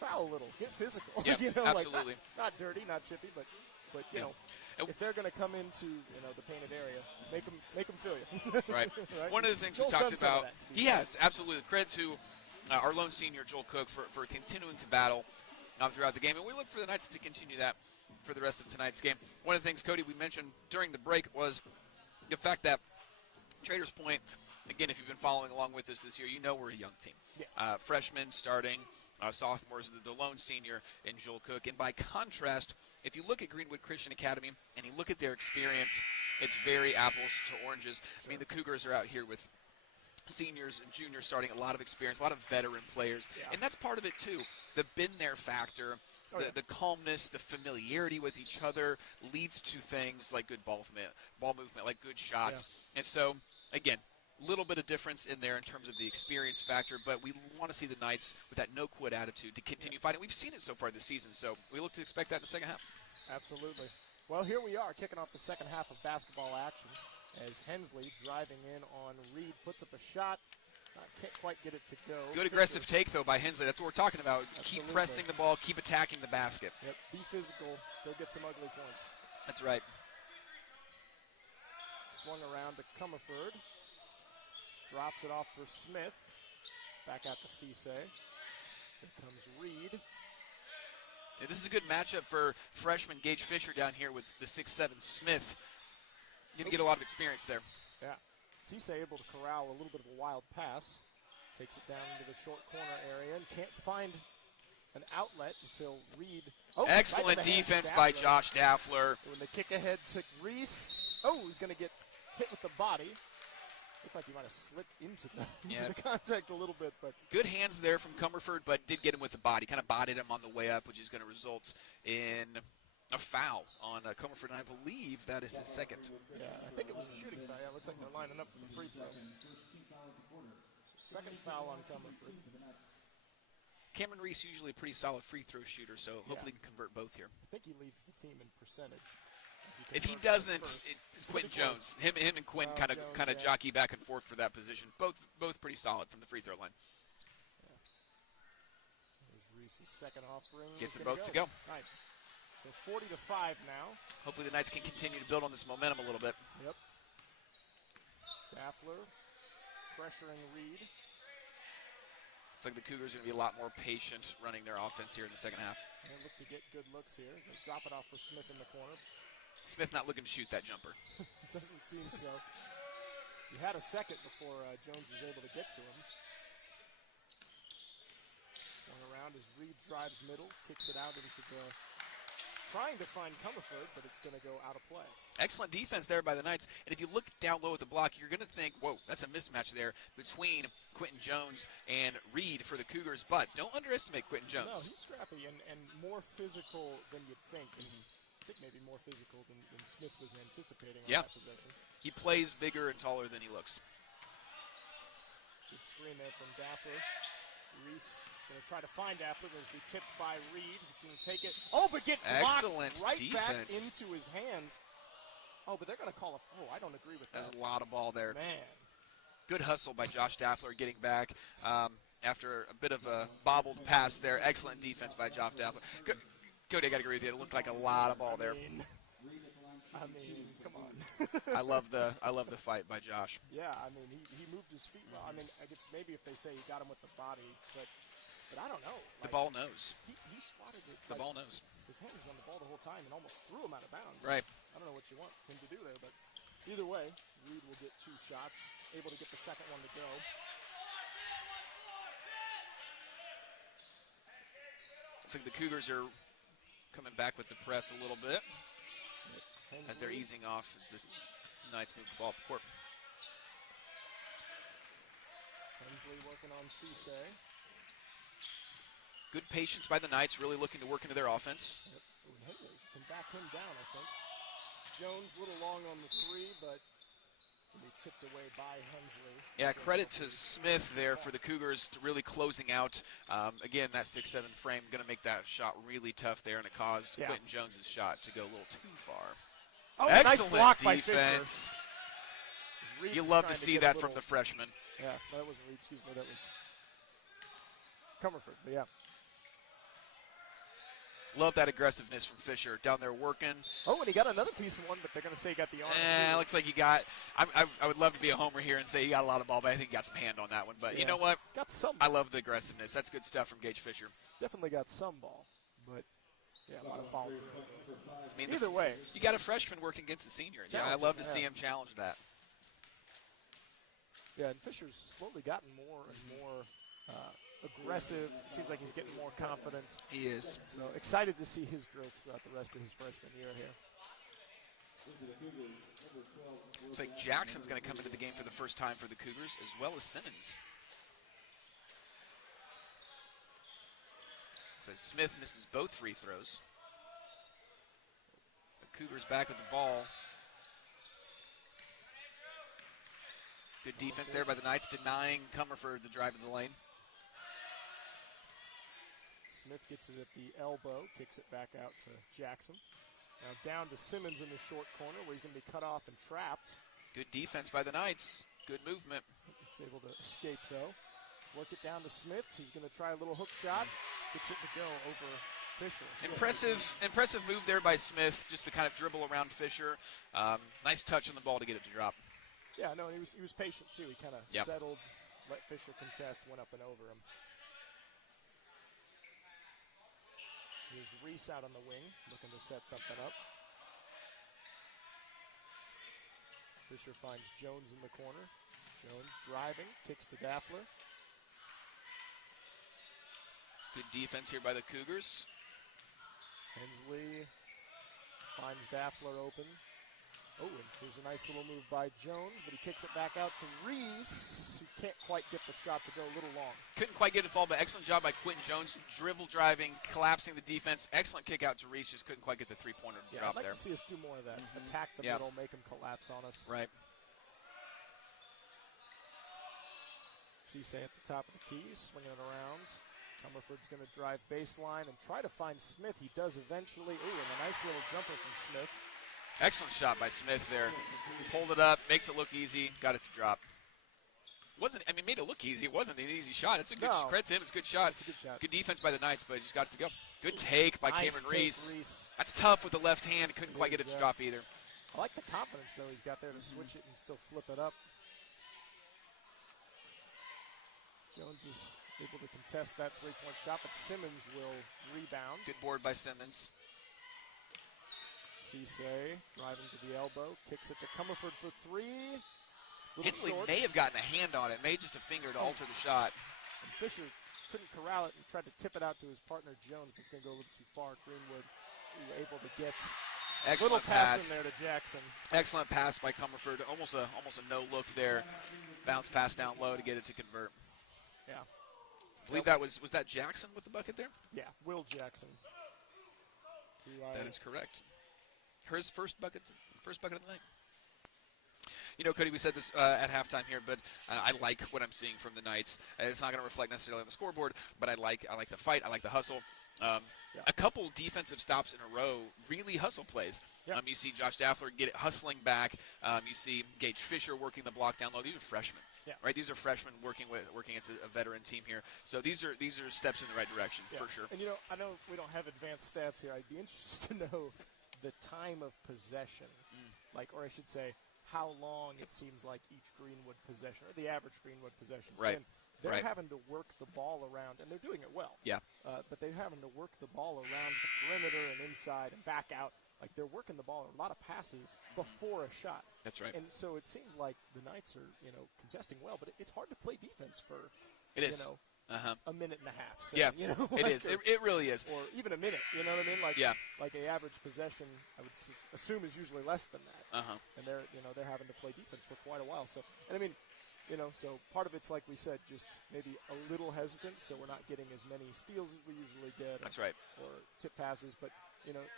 foul a little, get physical. Yeah, absolutely. Not dirty, not chippy, but if they're going to come into the painted area, make them feel you. Right. One of the things Joel's we talked about. He has, absolutely. Credit to our lone senior Joel Cook for continuing to battle throughout the game, and we look for the Knights to continue that for the rest of tonight's game. One of the things, Cody, we mentioned during the break was the fact that Traders Point, again, if you've been following along with us this year, we're a young team. Yeah. Freshmen starting, sophomores, the lone senior in Joel Cook. And by contrast, if you look at Greenwood Christian Academy and you look at their experience, it's very apples to oranges. Sure. I mean, the Cougars are out here with seniors and juniors starting, a lot of experience, a lot of veteran players. Yeah. And that's part of it, too. The been-there factor Oh, yeah. The calmness, the familiarity with each other leads to things like good ball movement, like good shots. Yeah. And so, again, a little bit of difference in there in terms of the experience factor, but we want to see the Knights with that no-quit attitude to continue fighting. We've seen it so far this season, so we look to expect that in the second half. Absolutely. Well, here we are, kicking off the second half of basketball action as Hensley, driving in on Reed, puts up a shot. Can't quite get it to go. Good aggressive take, though, by Hensley. That's what we're talking about. Absolutely. Keep pressing the ball, keep attacking the basket. Yep, be physical, go get some ugly points. That's right. Swung around to Comerford. Drops it off for Smith. Back out to Cisse. Here comes Reed. Yeah, this is a good matchup for freshman Gage Fisher down here with the 6'7" Smith. You're going to get a lot of experience there. Yeah. Cisse able to corral a little bit of a wild pass. Takes it down into the short corner area and can't find an outlet until Reed. Oh, excellent right defense by Josh Daffler. When the kick ahead took Reese. Oh, he's going to get hit with the body. Looked like he might have slipped into the contact a little bit, but good hands there from Comerford, but did get him with the body. Kind of bodied him on the way up, which is going to result in a foul on Comerford, and I believe that is his second. Yeah, I think it was a shooting foul. Yeah, it looks like they're lining up for the free throw. So second foul on Comerford. Cameron Reese usually a pretty solid free throw shooter, so hopefully he can convert both here. I think he leads the team in percentage. If he doesn't, it's Quentin Jones. Him and Quinn kind of jockey back and forth for that position. Both pretty solid from the free throw line. Yeah. There's Reese's second offering. Gets them both to go. Nice. So 40-5 now. Hopefully the Knights can continue to build on this momentum a little bit. Yep. Daffler pressuring Reed. Looks like the Cougars are going to be a lot more patient running their offense here in the second half. And they look to get good looks here. They drop it off for Smith in the corner. Smith not looking to shoot that jumper. Doesn't seem so. He had a second before Jones was able to get to him. Swung around as Reed drives middle, kicks it out into the... Trying to find Comerford, but it's going to go out of play. Excellent defense there by the Knights. And if you look down low at the block, you're going to think, whoa, that's a mismatch there between Quentin Jones and Reed for the Cougars. But don't underestimate Quentin Jones. No, he's scrappy and more physical than you'd think. I think maybe more physical than Smith was anticipating on that possession. He plays bigger and taller than he looks. Good screen there from Daffler. Reese going to try to find Daffler, but it's be tipped by Reed. He's going to take it. Oh, but get blocked right back into his hands. Oh, but they're going to call a... Oh, I don't agree with that. There's a lot of ball there. Man. Good hustle by Josh Daffler getting back after a bit of a bobbled pass there. Excellent defense by Josh Daffler. Cody, I got to agree with you. It looked like a lot of ball there. I mean, come on. I love the fight by Josh. Yeah, I mean, he moved his feet well. I mean, I guess maybe if they say he got him with the body, but I don't know. The ball knows. He swatted it. The ball knows. His hand was on the ball the whole time and almost threw him out of bounds. Right. I don't know what you want him to do there, but either way, Reed will get two shots, able to get the second one to go. Looks like the Cougars are coming back with the press a little bit as they're easing off as the Knights move the ball up the court. Hensley working on Cisse. Good patience by the Knights, really looking to work into their offense. Yep. Hensley can back him down, I think. Jones a little long on the three, but can be tipped away by Hensley. Yeah, so credit to Smith there for the Cougars to really closing out. Again, that 6'7" frame going to make that shot really tough there, and it caused Quentin Jones' shot to go a little too far. Oh, excellent nice block defense. You love to see that from the freshman. Yeah, no, that wasn't Reed, excuse me, that was Comerford, but yeah. Love that aggressiveness from Fisher down there working. Oh, and he got another piece of one, but they're going to say he got the arm. It looks like he got. I would love to be a homer here and say he got a lot of ball, but I think he got some hand on that one. But you know what? Got some. I love the aggressiveness. That's good stuff from Gage Fisher. Definitely got some ball, but yeah, a lot of foul. I mean, either way, you got a freshman working against a senior. Yeah, I love to see him challenge that. Yeah, and Fisher's slowly gotten more and more aggressive. It seems like he's getting more confident. He is. So excited to see his growth throughout the rest of his freshman year here. Looks like Jackson's going to come into the game for the first time for the Cougars, as well as Simmons. So Smith misses both free throws. The Cougars back with the ball. Good defense there by the Knights, denying Comerford the drive in the lane. Smith gets it at the elbow, kicks it back out to Jackson. Now down to Simmons in the short corner where he's going to be cut off and trapped. Good defense by the Knights. Good movement. He's able to escape, though. Work it down to Smith. He's going to try a little hook shot. Gets it to go over Fisher. Impressive move there by Smith, just to kind of dribble around Fisher. Nice touch on the ball to get it to drop. Yeah, no, he was patient, too. He kind of settled, let Fisher contest, went up and over him. Here's Reese out on the wing, looking to set something up. Fisher finds Jones in the corner. Jones driving, kicks to Daffler. Good defense here by the Cougars. Hensley finds Daffler open. Oh, and here's a nice little move by Jones, but he kicks it back out to Reese, who can't quite get the shot to go, a little long. Couldn't quite get it to fall, but excellent job by Quentin Jones, dribble driving, collapsing the defense. Excellent kick out to Reese, just couldn't quite get the three-pointer to drop I'd like there. to see us do more of that. Attack the middle, make them collapse on us. Right. Cisse at the top of the key, swinging it around. Comerford's going to drive baseline and try to find Smith. He does eventually. Ooh, and a nice little jumper from Smith. Excellent shot by Smith there. Pulled it up, makes it look easy, got it to drop. Made it look easy. It wasn't an easy shot. It's a good credit to him. It's a good shot. It's a good shot. Good defense by the Knights, but he just got it to go. Good take by Nice Cameron take, Reese. That's tough with the left hand. Couldn't quite get it to drop either. I like the confidence, though, he's got there to switch it and still flip it up. Jones is able to contest that three-point shot, but Simmons will rebound. Good board by Simmons. Cisse driving to the elbow, kicks it to Comerford for three. Hensley may have gotten a hand on it, may just a finger to alter the shot. And Fisher couldn't corral it and tried to tip it out to his partner Jones, but it's going to go a little too far. Greenwood able to get a little pass in there to Jackson. Excellent pass by Comerford. Almost a no look there. Bounce pass down low to get it to convert. Yeah. I believe that was that Jackson with the bucket there? Yeah, Will Jackson. That is correct. His first bucket of the night. You know, Cody, we said this at halftime here, but I like what I'm seeing from the Knights. It's not going to reflect necessarily on the scoreboard, but I like the fight. I like the hustle. A couple defensive stops in a row, really hustle plays. Yeah. You see Josh Daffler get it hustling back. You see Gage Fisher working the block down low. These are freshmen. Yeah. Right, these are freshmen working against a veteran team here. So these are steps in the right direction for sure. And I know we don't have advanced stats here. I'd be interested to know the time of possession, or I should say, how long it seems like each Greenwood possession, or the average Greenwood possession. Right. They're having to work the ball around, and they're doing it well. Yeah. But they're having to work the ball around the perimeter and inside and back out. Like they're working the ball, a lot of passes before a shot. That's right. And so it seems like the Knights are, contesting well, but it's hard to play defense for, a minute and a half. So, yeah, it is. It really is. Or even a minute, you know what I mean? Like an average possession, I would assume is usually less than that. And they're having to play defense for quite a while. So, so part of it's like we said, just maybe a little hesitant, so we're not getting as many steals as we usually get. That's right. Or tip passes, but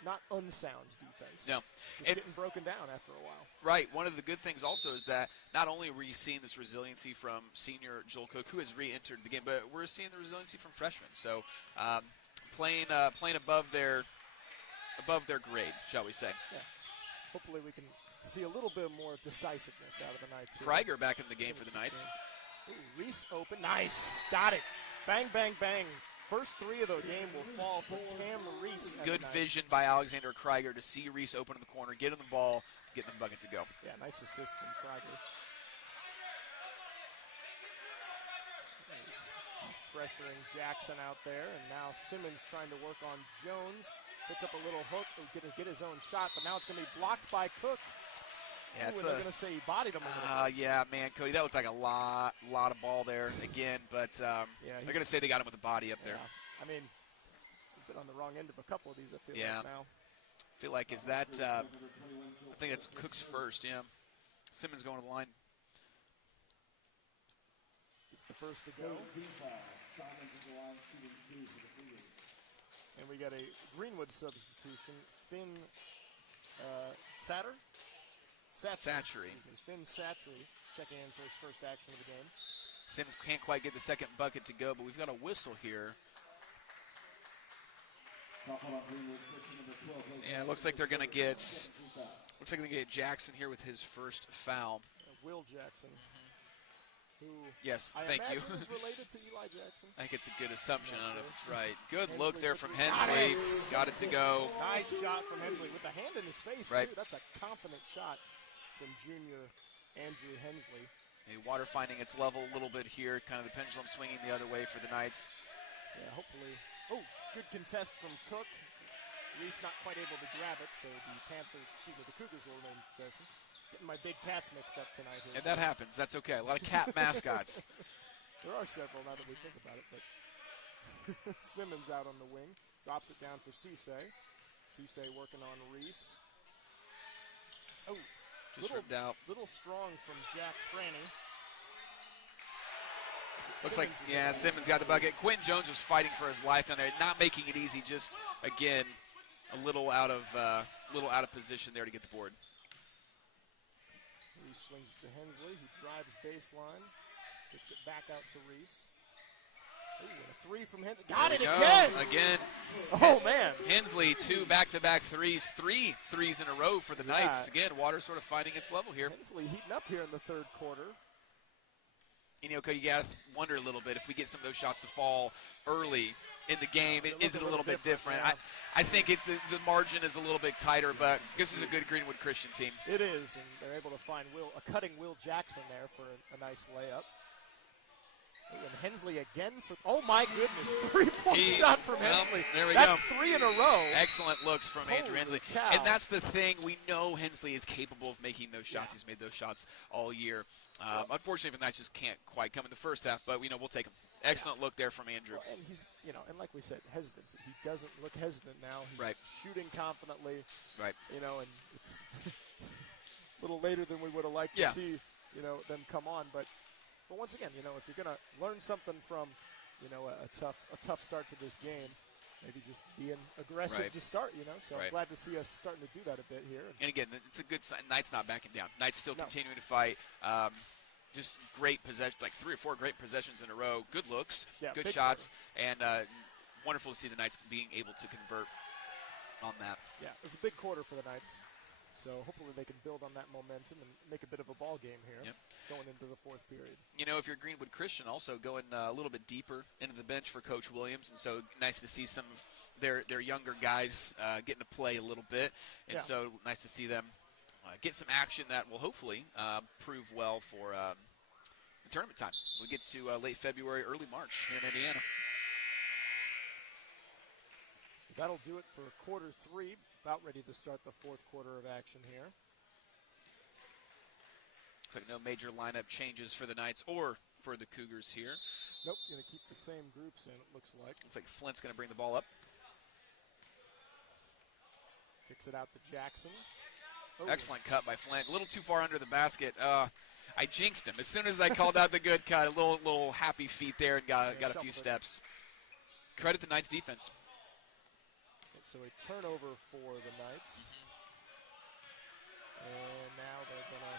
not unsound defense. No. Just getting broken down after a while. Right. One of the good things also is that not only were you seeing this resiliency from senior Joel Cook, who has re-entered the game, but we're seeing the resiliency from freshmen. So playing above their grade, shall we say. Yeah. Hopefully we can see a little bit more decisiveness out of the Knights here. Krieger back in the game for the Knights. Ooh, Reese open. Nice. Got it. Bang, bang, bang. First three of the game will fall for Cam Reese. Good vision by Alexander Krieger to see Reese open in the corner, get him the ball, get the bucket to go. Yeah, nice assist from Krieger. He's pressuring Jackson out there, and now Simmons trying to work on Jones. Puts up a little hook, get his own shot, but now it's going to be blocked by Cook. Yeah, they're going to say he bodied him a little bit. Yeah, man, Cody, that looked like a lot of ball there again, but they're going to say they got him with the body up there. I mean, we've been on the wrong end of a couple of these, I feel like now. I feel like, is that, I think that's Cook's first, yeah. Simmons going to the line. It's the first to go. And we got a Greenwood substitution, Finn Satchery. Finn Satchery checking in for his first action of the game. Sims can't quite get the second bucket to go, but we've got a whistle here. Yeah, it looks like they're going to get Jackson here with his first foul. Will Jackson, who yes, I thank you. imagine is related to Eli Jackson. I think it's a good assumption. I don't know if it's right. Good look there from Hensley. Got it to go. Nice shot from Hensley with the hand in his face, right. too. That's a confident shot from junior Andrew Hensley. Water finding its level a little bit here. Kind of the pendulum swinging the other way for the Knights. Yeah, hopefully. Oh, good contest from Cook. Reese not quite able to grab it, so the Cougars will remain in possession. Getting my big cats mixed up tonight here. And that happens. That's okay. A lot of cat mascots. There are several now that we think about it, but Simmons out on the wing. Drops it down for Cisse. Cisse working on Reese. Oh, just ripped out. Little strong from Jack Franny. Looks like, yeah, Simmons got the bucket. Quentin Jones was fighting for his life down there, not making it easy. Just again, a little out of position there to get the board. Reese swings it to Hensley, who drives baseline, kicks it back out to Reese. Ooh, and a three from Hensley. Got it again! Again. Oh, man. Hensley, 2 back-to-back threes. 3 threes in a row for the Knights. Again, water sort of finding its level here. Hensley heating up here in the third quarter. You know, Cody, you got to wonder a little bit if we get some of those shots to fall early in the game. Is it a little bit different? Yeah. I think the margin is a little bit tighter, but this is a good Greenwood Christian team. It is, and they're able to find a cutting Will Jackson there for a nice layup. Ooh, and Hensley again for, oh my goodness, 3-point shot from Hensley. There we That's go. 3 in a row. Excellent looks from Andrew Hensley. Cow. And that's the thing. We know Hensley is capable of making those shots. Yeah. He's made those shots all year. Unfortunately, the Knights just can't quite come in the first half, but we'll take them. Excellent look there from Andrew. Well, and he's, and like we said, hesitancy. He doesn't look hesitant now. He's right. shooting confidently. Right. And it's a little later than we would have liked to see, them come on. But once again, if you're going to learn something from, a tough start to this game, maybe just being aggressive to start, So I'm glad to see us starting to do that a bit here. And again, it's a good sign. Knights not backing down. Knights still continuing to fight. Just great possessions, like 3 or 4 great possessions in a row. Good looks, good shots, and wonderful to see the Knights being able to convert on that. Yeah, it's a big quarter for the Knights. So hopefully they can build on that momentum and make a bit of a ball game here going into the fourth period. If you're Greenwood Christian, also going a little bit deeper into the bench for Coach Williams, and so nice to see some of their younger guys getting to play a little bit, and so nice to see them get some action that will hopefully prove well for the tournament time. We get to late February, early March here in Indiana. So that'll do it for quarter 3. About ready to start the fourth quarter of action here. Looks like no major lineup changes for the Knights or for the Cougars here. Nope, going to keep the same groups in, it looks like. Looks like Flint's going to bring the ball up. Kicks it out to Jackson. Oh. Excellent cut by Flint. A little too far under the basket. I jinxed him. As soon as I called out the good cut, a little happy feet there and got a few steps. Credit the Knights defense. So a turnover for the Knights. And now they're going to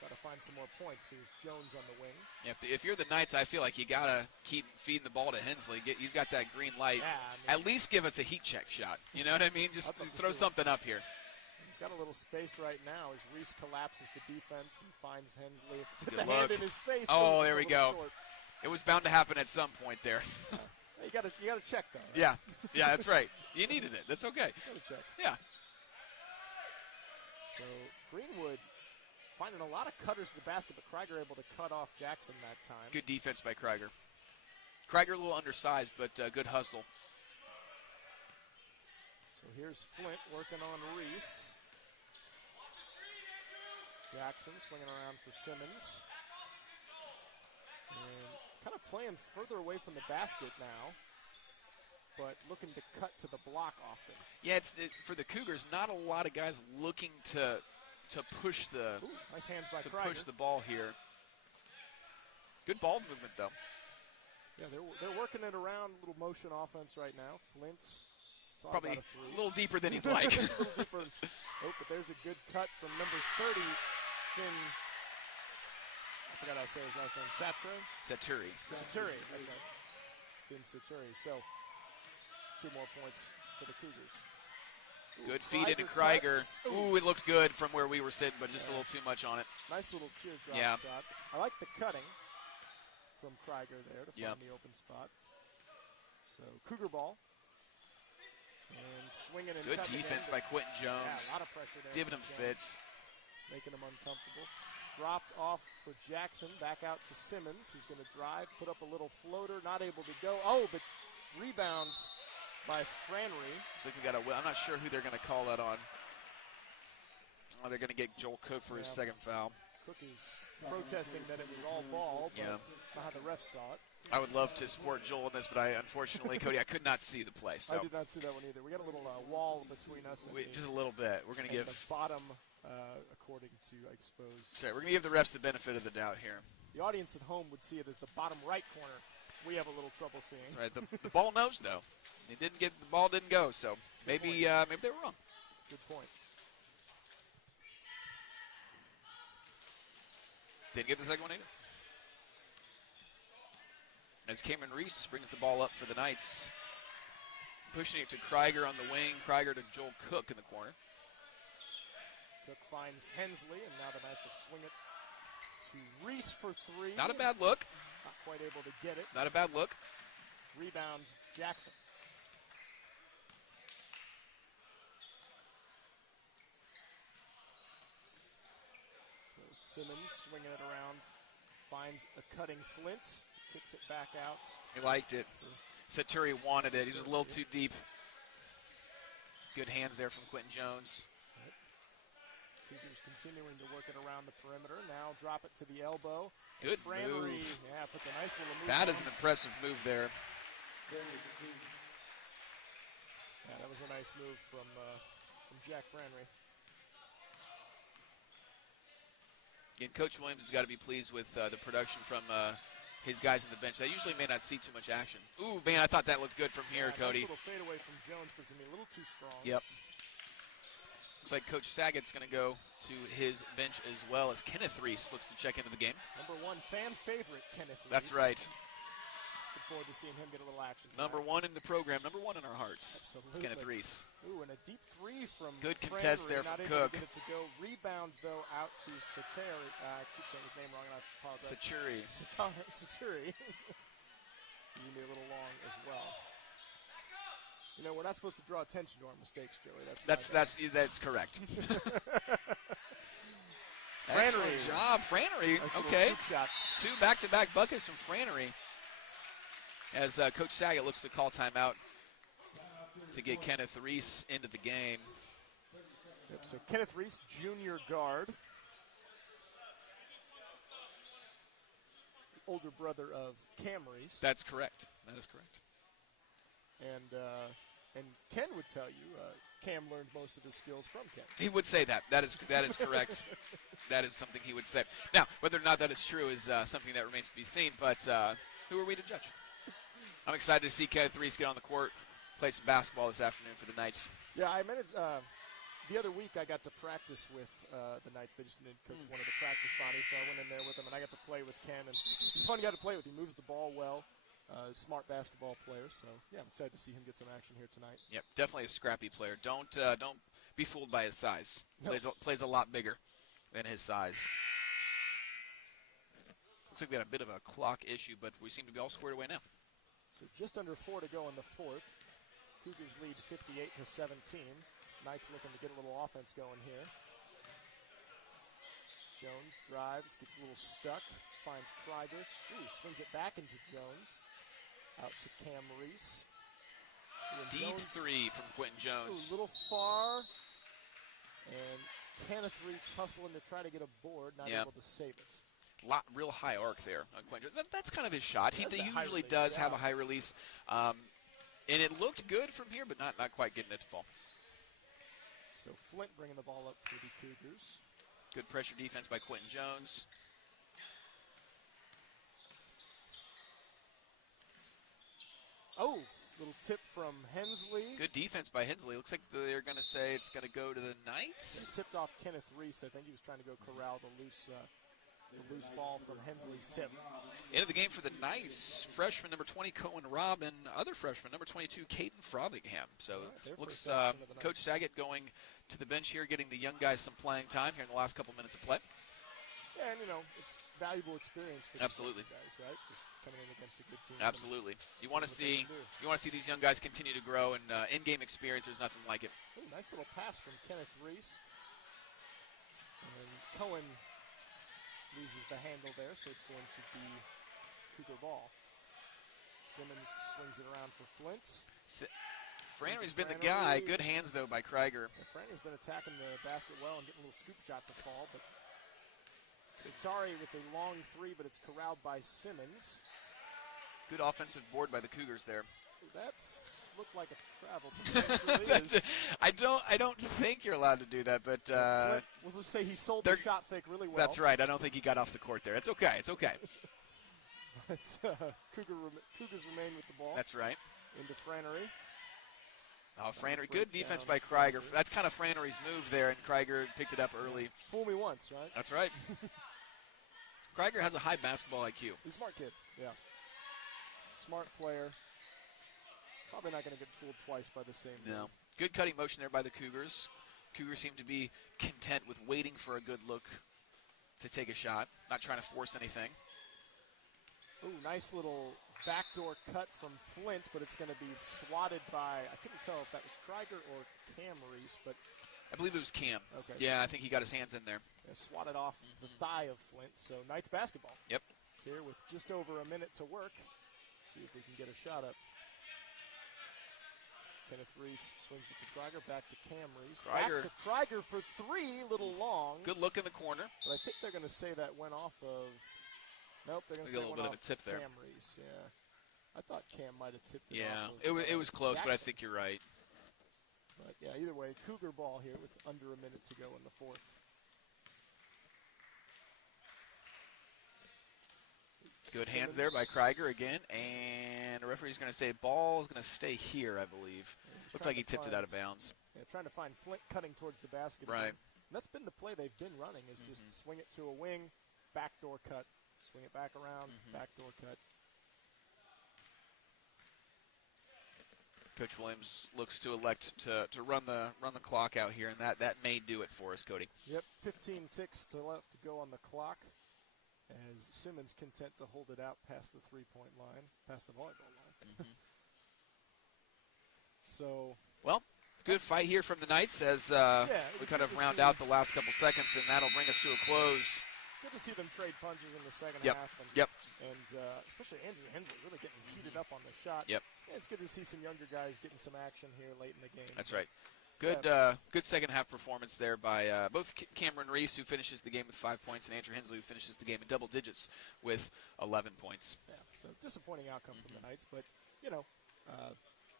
try to find some more points. Here's Jones on the wing. If you're the Knights, I feel like you got to keep feeding the ball to Hensley. He's got that green light. Yeah, At least give us a heat check shot. You know what I mean? Just throw something up here. He's got a little space right now as Reese collapses the defense and finds Hensley with the hand in his face. Oh, there we go. Short. It was bound to happen at some point there. You got to check, though. Right? Yeah, that's right. You needed it. That's okay. Got to check. Yeah. So Greenwood finding a lot of cutters to the basket, but Krieger able to cut off Jackson that time. Good defense by Krieger. Krieger a little undersized, but good hustle. So here's Flint working on Reese. Jackson swinging around for Simmons. And kind of playing further away from the basket now, but looking to cut to the block often. Yeah, for the Cougars, not a lot of guys looking to push the nice hands by to Krieger. push the ball here. Good ball movement though. Yeah, they're working it around, a little motion offense right now. Flint's Thought Probably about a three. a little deeper than he'd like. A little deeper. Oh, but there's a good cut from number 30, Finn. I forgot how to say his last name. Saturi. Saturi. That's right. Finn Saturi. So, 2 more points for the Cougars. Good feed into Krieger. Ooh, it looks good from where we were sitting, but just a little too much on it. Nice little teardrop shot. I like the cutting from Krieger there to find the open spot. So, Cougar ball. And swinging and good defense by Quentin Jones. Yeah, a lot of pressure there. Giving him fits. Making him uncomfortable. Dropped off for Jackson. Back out to Simmons, who's going to drive. Put up a little floater. Not able to go. Oh, but rebounds by Franry. So we got I'm not sure who they're going to call that on. Oh, they're going to get Joel Cook for his second foul. Cook is protesting that it was all ball, but not how the ref saw it. I would love to support Joel in this, but unfortunately, Cody, I could not see the play. So. I did not see that one either. We got a little wall between us and just a little bit. We're going to give the bottom, according to, I suppose. Sorry, we're going to give the refs the benefit of the doubt here. The audience at home would see it as the bottom right corner. We have a little trouble seeing. That's right. The ball knows though. The ball didn't go, so maybe they were wrong. That's a good point. Didn't get the second one either. As Cameron Reese brings the ball up for the Knights. Pushing it to Krieger on the wing. Krieger to Joel Cook in the corner. Cook finds Hensley, and now the Knights will swing it to Reese for 3. Not a bad look. Not quite able to get it. Not a bad look. Rebound, Jackson. So Simmons swinging it around. Finds a cutting Flint. Kicks it back out. He liked it. Saturi wanted it. He was a little too deep. Good hands there from Quentin Jones. Cougars continuing to work it around the perimeter. Now drop it to the elbow. Good Franry, move. yeah, puts a nice little move. That is an impressive move there. Yeah, that was a nice move from Jack Franry. Again, Coach Williams has got to be pleased with the production from his guys on the bench. They usually may not see too much action. Ooh, man, I thought that looked good from here, Cody. Nice little fade away from Jones, but it's going to be a little too strong. Yep. Looks like Coach Saget's going to go to his bench as well as Kenneth Reese looks to check into the game. Number 1 fan favorite, Kenneth Reese. That's right. Look forward to seeing him get a little action tonight. Number 1 in the program, number 1 in our hearts. Absolutely. It's Kenneth Reese. Ooh, and a deep 3 from good Franry, contest there from not Cook. Able to get it to go. Rebound, though, out to Saturi. I keep saying his name wrong, and I apologize. Saturi. He's going to be a little long as well. You know, we're not supposed to draw attention to our mistakes, Joey. That's correct. Franry. Excellent job, Franry. Nice okay. Shot. 2 back-to-back buckets from Franry. As Coach Saget looks to call timeout to get Kenneth Reese into the game. Yep, so Kenneth Reese, junior guard. Older brother of Cam Reese. That's correct. That is correct. And Ken would tell you, Cam learned most of his skills from Ken. He would say that. That is correct. That is something he would say. Now, whether or not that is true is something that remains to be seen, but who are we to judge? I'm excited to see Kenneth Reese get on the court, play some basketball this afternoon for the Knights. Yeah, I managed, the other week I got to practice with the Knights. They just didn't coach one of the practice bodies, so I went in there with them, and I got to play with Ken. And he's a fun guy to play with. He moves the ball well. Smart basketball player, so yeah, I'm excited to see him get some action here tonight. Yep, definitely a scrappy player. Don't be fooled by his size. Nope. Plays a lot bigger than his size. Looks like we got a bit of a clock issue, but we seem to be all squared away now. So just under 4 to go in the fourth. Cougars lead 58-17. Knights looking to get a little offense going here. Jones drives, gets a little stuck, finds Krieger. Ooh, swings it back into Jones. Out to Cam Reese. Deep Jones, 3 from Quentin Jones. Ooh, a little far. And Kenneth Reese hustling to try to get a board, not able to save it. Real high arc there on Quentin Jones. That's kind of his shot. He usually does have a high release. And it looked good from here, but not quite getting it to fall. So Flint bringing the ball up for the Cougars. Good pressure defense by Quentin Jones. Oh, Little tip from Hensley. Good defense by Hensley. Looks like they're going to say it's going to go to the Knights. Tipped off Kenneth Reese. I think he was trying to go corral the loose ball from Hensley's tip. End of the game for the Knights. Freshman number 20, Cohen Robin. Other freshman, number 22, Caden Frothingham. So looks Coach Saget going to the bench here, getting the young guys some playing time here in the last couple minutes of play. Yeah, and it's valuable experience for Absolutely. these guys, right? Just coming in against a good team. Absolutely. You want to see these young guys continue to grow, and in-game experience, there's nothing like it. Ooh, nice little pass from Kenneth Reese. And Cohen loses the handle there, so it's going to be Cougar ball. Simmons swings it around for Flint. Frannery's been the guy. Good hands, though, by Krieger. Yeah, Frannery's been attacking the basket well and getting a little scoop shot to fall, but Satari with a long three, but it's corralled by Simmons. Good offensive board by the Cougars there. That's looked like a travel, but it actually is. I don't think you're allowed to do that, but we'll just say he sold the shot fake really well. That's right. I don't think he got off the court there. It's okay. It's okay. But Cougars remain with the ball. That's right. Into Frannery. Oh, Frannery. Good defense by Krieger. That's kind of Frannery's move there, and Krieger picked it up early. Fool me once, right? That's right. Krieger has a high basketball IQ. He's a smart kid, yeah. Smart player. Probably not going to get fooled twice by the same move. Good cutting motion there by the Cougars. Cougars seem to be content with waiting for a good look to take a shot, not trying to force anything. Ooh, nice little backdoor cut from Flint, but it's going to be swatted by, I couldn't tell if that was Krieger or Cam Reese, but I believe it was Cam. Okay. Yeah, I think he got his hands in there. Yeah, swatted off the thigh of Flint, so Knights basketball. Yep. Here with just over a minute to work. See if we can get a shot up. Kenneth Reese swings it to Krieger, back to Cam Reese. Back to Krieger for three, little long. Good look in the corner. But I think they're going to say that went off of, nope, they're going to say it went off a tip there. Cam Reese, yeah. I thought Cam might have tipped it off of, it was close, Jackson. but I think you're right. But yeah, either way, Cougar ball here with under a minute to go in the fourth. Good hands there by Krieger again, and the referee's going to say ball is going to stay here, I believe. Looks like he tipped it out of bounds. Yeah, trying to find Flint cutting towards the basket. Right. And that's been the play they've been running, is just swing it to a wing, backdoor cut, swing it back around, backdoor cut. Coach Williams looks to elect to run the clock out here, and that may do it for us, Cody. Yep, 15 ticks to left to go on the clock, as Simmons content to hold it out past the three-point line, past the volleyball line. So, well, good fight here from the Knights as we kind of round out the last couple seconds, and that'll bring us to a close. Good to see them trade punches in the second half. And especially Andrew Hensley really getting heated up on the shot. Yep. Yeah, it's good to see some younger guys getting some action here late in the game. That's right. Good good second half performance there by both Cameron Reese, who finishes the game with 5 points, and Andrew Hensley, who finishes the game in double digits with 11 points. Yeah, so disappointing outcome from the Knights, but,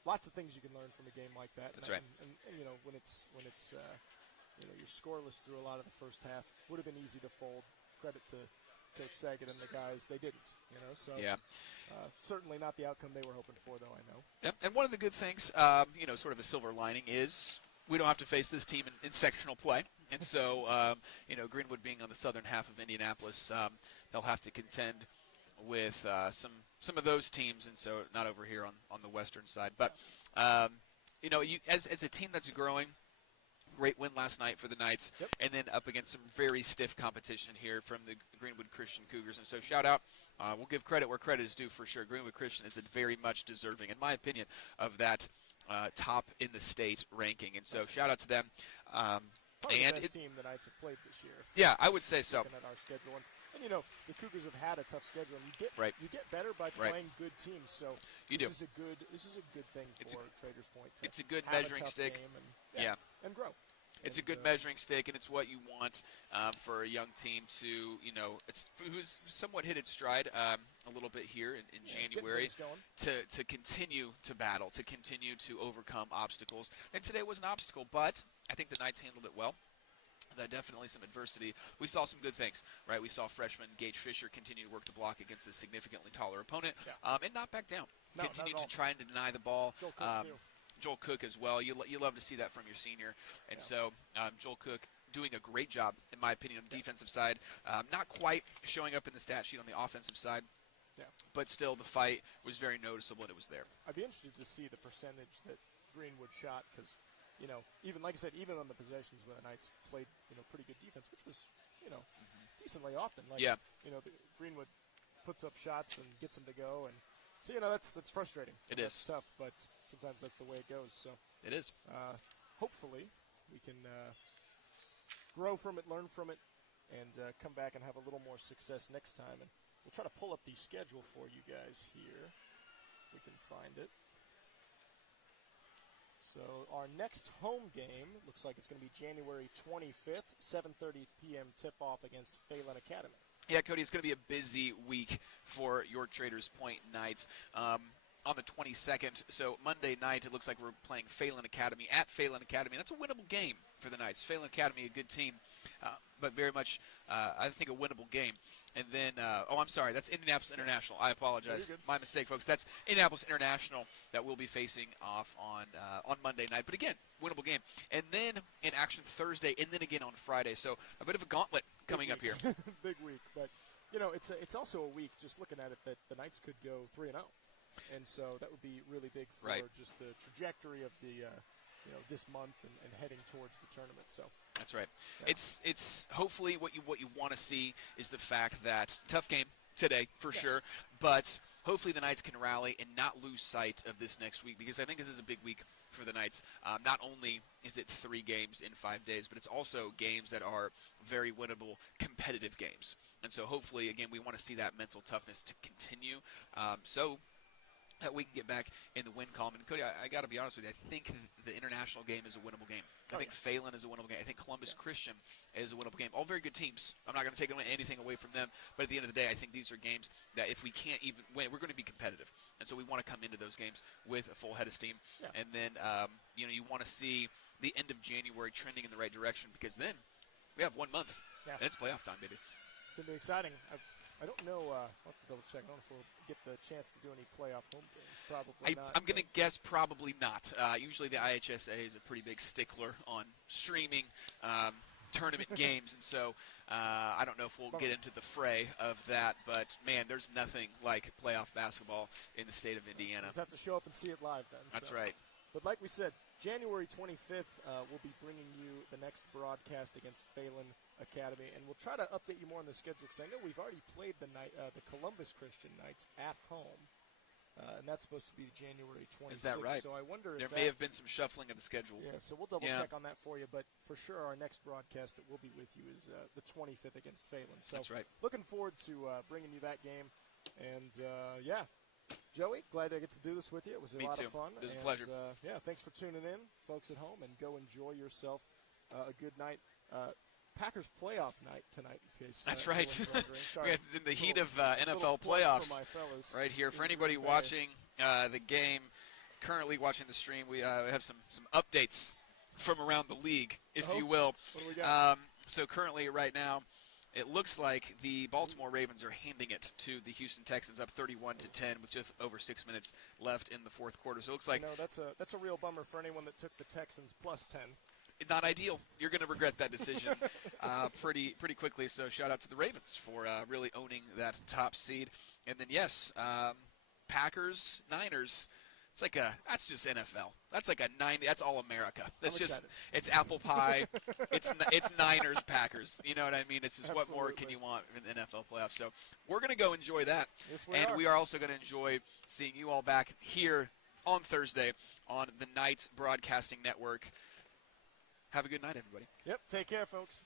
lots of things you can learn from a game like that. That's right. And when it's you're scoreless through a lot of the first half, would have been easy to fold. Credit to Coach Saget and the guys. They didn't, so certainly not the outcome they were hoping for, though, I know. Yep. And one of the good things, sort of a silver lining is we don't have to face this team in sectional play. And so, Greenwood being on the southern half of Indianapolis, they'll have to contend with some of those teams, and so not over here on the western side. But, as a team that's growing, great win last night for the Knights, and then up against some very stiff competition here from the Greenwood Christian Cougars. And so shout out, we'll give credit where credit is due for sure. Greenwood Christian is very much deserving, in my opinion, of that top in the state ranking. And so shout out to them. Probably the best team the Knights have played this year. Yeah, I would say so. Looking at our schedule. And the Cougars have had a tough schedule, and you get better by playing good teams. So this is a good thing for Traders Point. It's a good measuring stick. And grow. It's a good measuring stick, and it's what you want for a young team to, who's somewhat hit its stride a little bit here in January to continue to battle, to continue to overcome obstacles. And today was an obstacle, but I think the Knights handled it well. Definitely some adversity. We saw some good things, right? We saw freshman Gage Fisher continue to work the block against a significantly taller opponent and not back down. No, continue not at to try and deny the ball. Joel Cook, too. Joel Cook as well. You love to see that from your senior. And so Joel Cook doing a great job, in my opinion, on the defensive side. Not quite showing up in the stat sheet on the offensive side. Yeah. But still, the fight was very noticeable, and it was there. I'd be interested to see the percentage that Greenwood shot because, even like I said, even on the possessions where the Knights played, pretty good defense, which was, decently often. Like, the Greenwood puts up shots and gets them to go, and so that's frustrating. It is. That's tough, but sometimes that's the way it goes. So it is. Hopefully, we can grow from it, learn from it, and come back and have a little more success next time. And we'll try to pull up the schedule for you guys here, if we can find it. So our next home game looks like it's going to be January 25th, 7:30 p.m. tip-off against Phelan Academy. Yeah, Cody, it's going to be a busy week for your Traders Point Knights. On the 22nd, so Monday night, it looks like we're playing Phelan Academy at Phelan Academy. That's a winnable game for the Knights. Phelan Academy, a good team, but very much, I think, a winnable game. And then, I'm sorry, that's Indianapolis International. I apologize. My mistake, folks. That's Indianapolis International that we'll be facing off on Monday night. But again, winnable game. And then in action Thursday, and then again on Friday. So a bit of a gauntlet coming up here. Big week, but it's also a week. Just looking at it, that the Knights could go 3-0. And so that would be really big for just the trajectory of the, this month and heading towards the tournament. So that's right. Yeah. It's hopefully what you want to see is the fact that tough game today for sure, but hopefully the Knights can rally and not lose sight of this next week, because I think this is a big week for the Knights. Not only is it 3 games in 5 days, but it's also games that are very winnable, competitive games. And so hopefully, again, we want to see that mental toughness to continue. So that we can get back in the win column. And Cody, I got to be honest with you. I think the international game is a winnable game. I think Phelan is a winnable game. I think Columbus Christian is a winnable game. All very good teams. I'm not going to take anything away from them. But at the end of the day, I think these are games that if we can't even win, we're going to be competitive. And so we want to come into those games with a full head of steam. Yeah. And then, you want to see the end of January trending in the right direction, because then we have 1 month. Yeah. And it's playoff time, baby. It's going to be exciting. I don't know. I'll have to double check. I don't know if we'll get the chance to do any playoff home games. Probably not. I'm going to guess probably not. Usually the IHSA is a pretty big stickler on streaming tournament games, and so I don't know if we'll get into the fray of that. But, man, there's nothing like playoff basketball in the state of Indiana. You just have to show up and see it live then. That's right. But like we said, January 25th, we'll be bringing you the next broadcast against Phelan Academy, and we'll try to update you more on the schedule, because I know we've already played the Columbus Christian Knights at home, and that's supposed to be January 26th. Is that right? So I wonder if there may have been some shuffling of the schedule. Yeah, so we'll double check on that for you, but for sure our next broadcast that will be with you is the 25th against Phelan. So that's right. Looking forward to bringing you that game, and Joey, glad I get to do this with you. It was a lot of fun. It was a pleasure. Thanks for tuning in, folks at home, and go enjoy yourself a good night. Packers playoff night tonight. In case, that's right. Sorry, in the heat of NFL playoffs right here. For anybody watching the game, currently watching the stream, we have some updates from around the league, if you will. What do we got? So currently, right now, it looks like the Baltimore Ravens are handing it to the Houston Texans, up 31-10 with just over 6 minutes left in the fourth quarter. So it looks like that's a real bummer for anyone that took the Texans plus 10. Not ideal. You're going to regret that decision pretty quickly. So shout out to the Ravens for really owning that top seed. And then Packers, Niners. That's just NFL. That's like a 90. That's all America. It's apple pie. it's Niners, Packers. You know what I mean? It's just Absolutely. What more can you want in the NFL playoffs? So we're going to go enjoy that. Yes, we are also going to enjoy seeing you all back here on Thursday on the Knights Broadcasting Network. Have a good night, everybody. Yep. Take care, folks.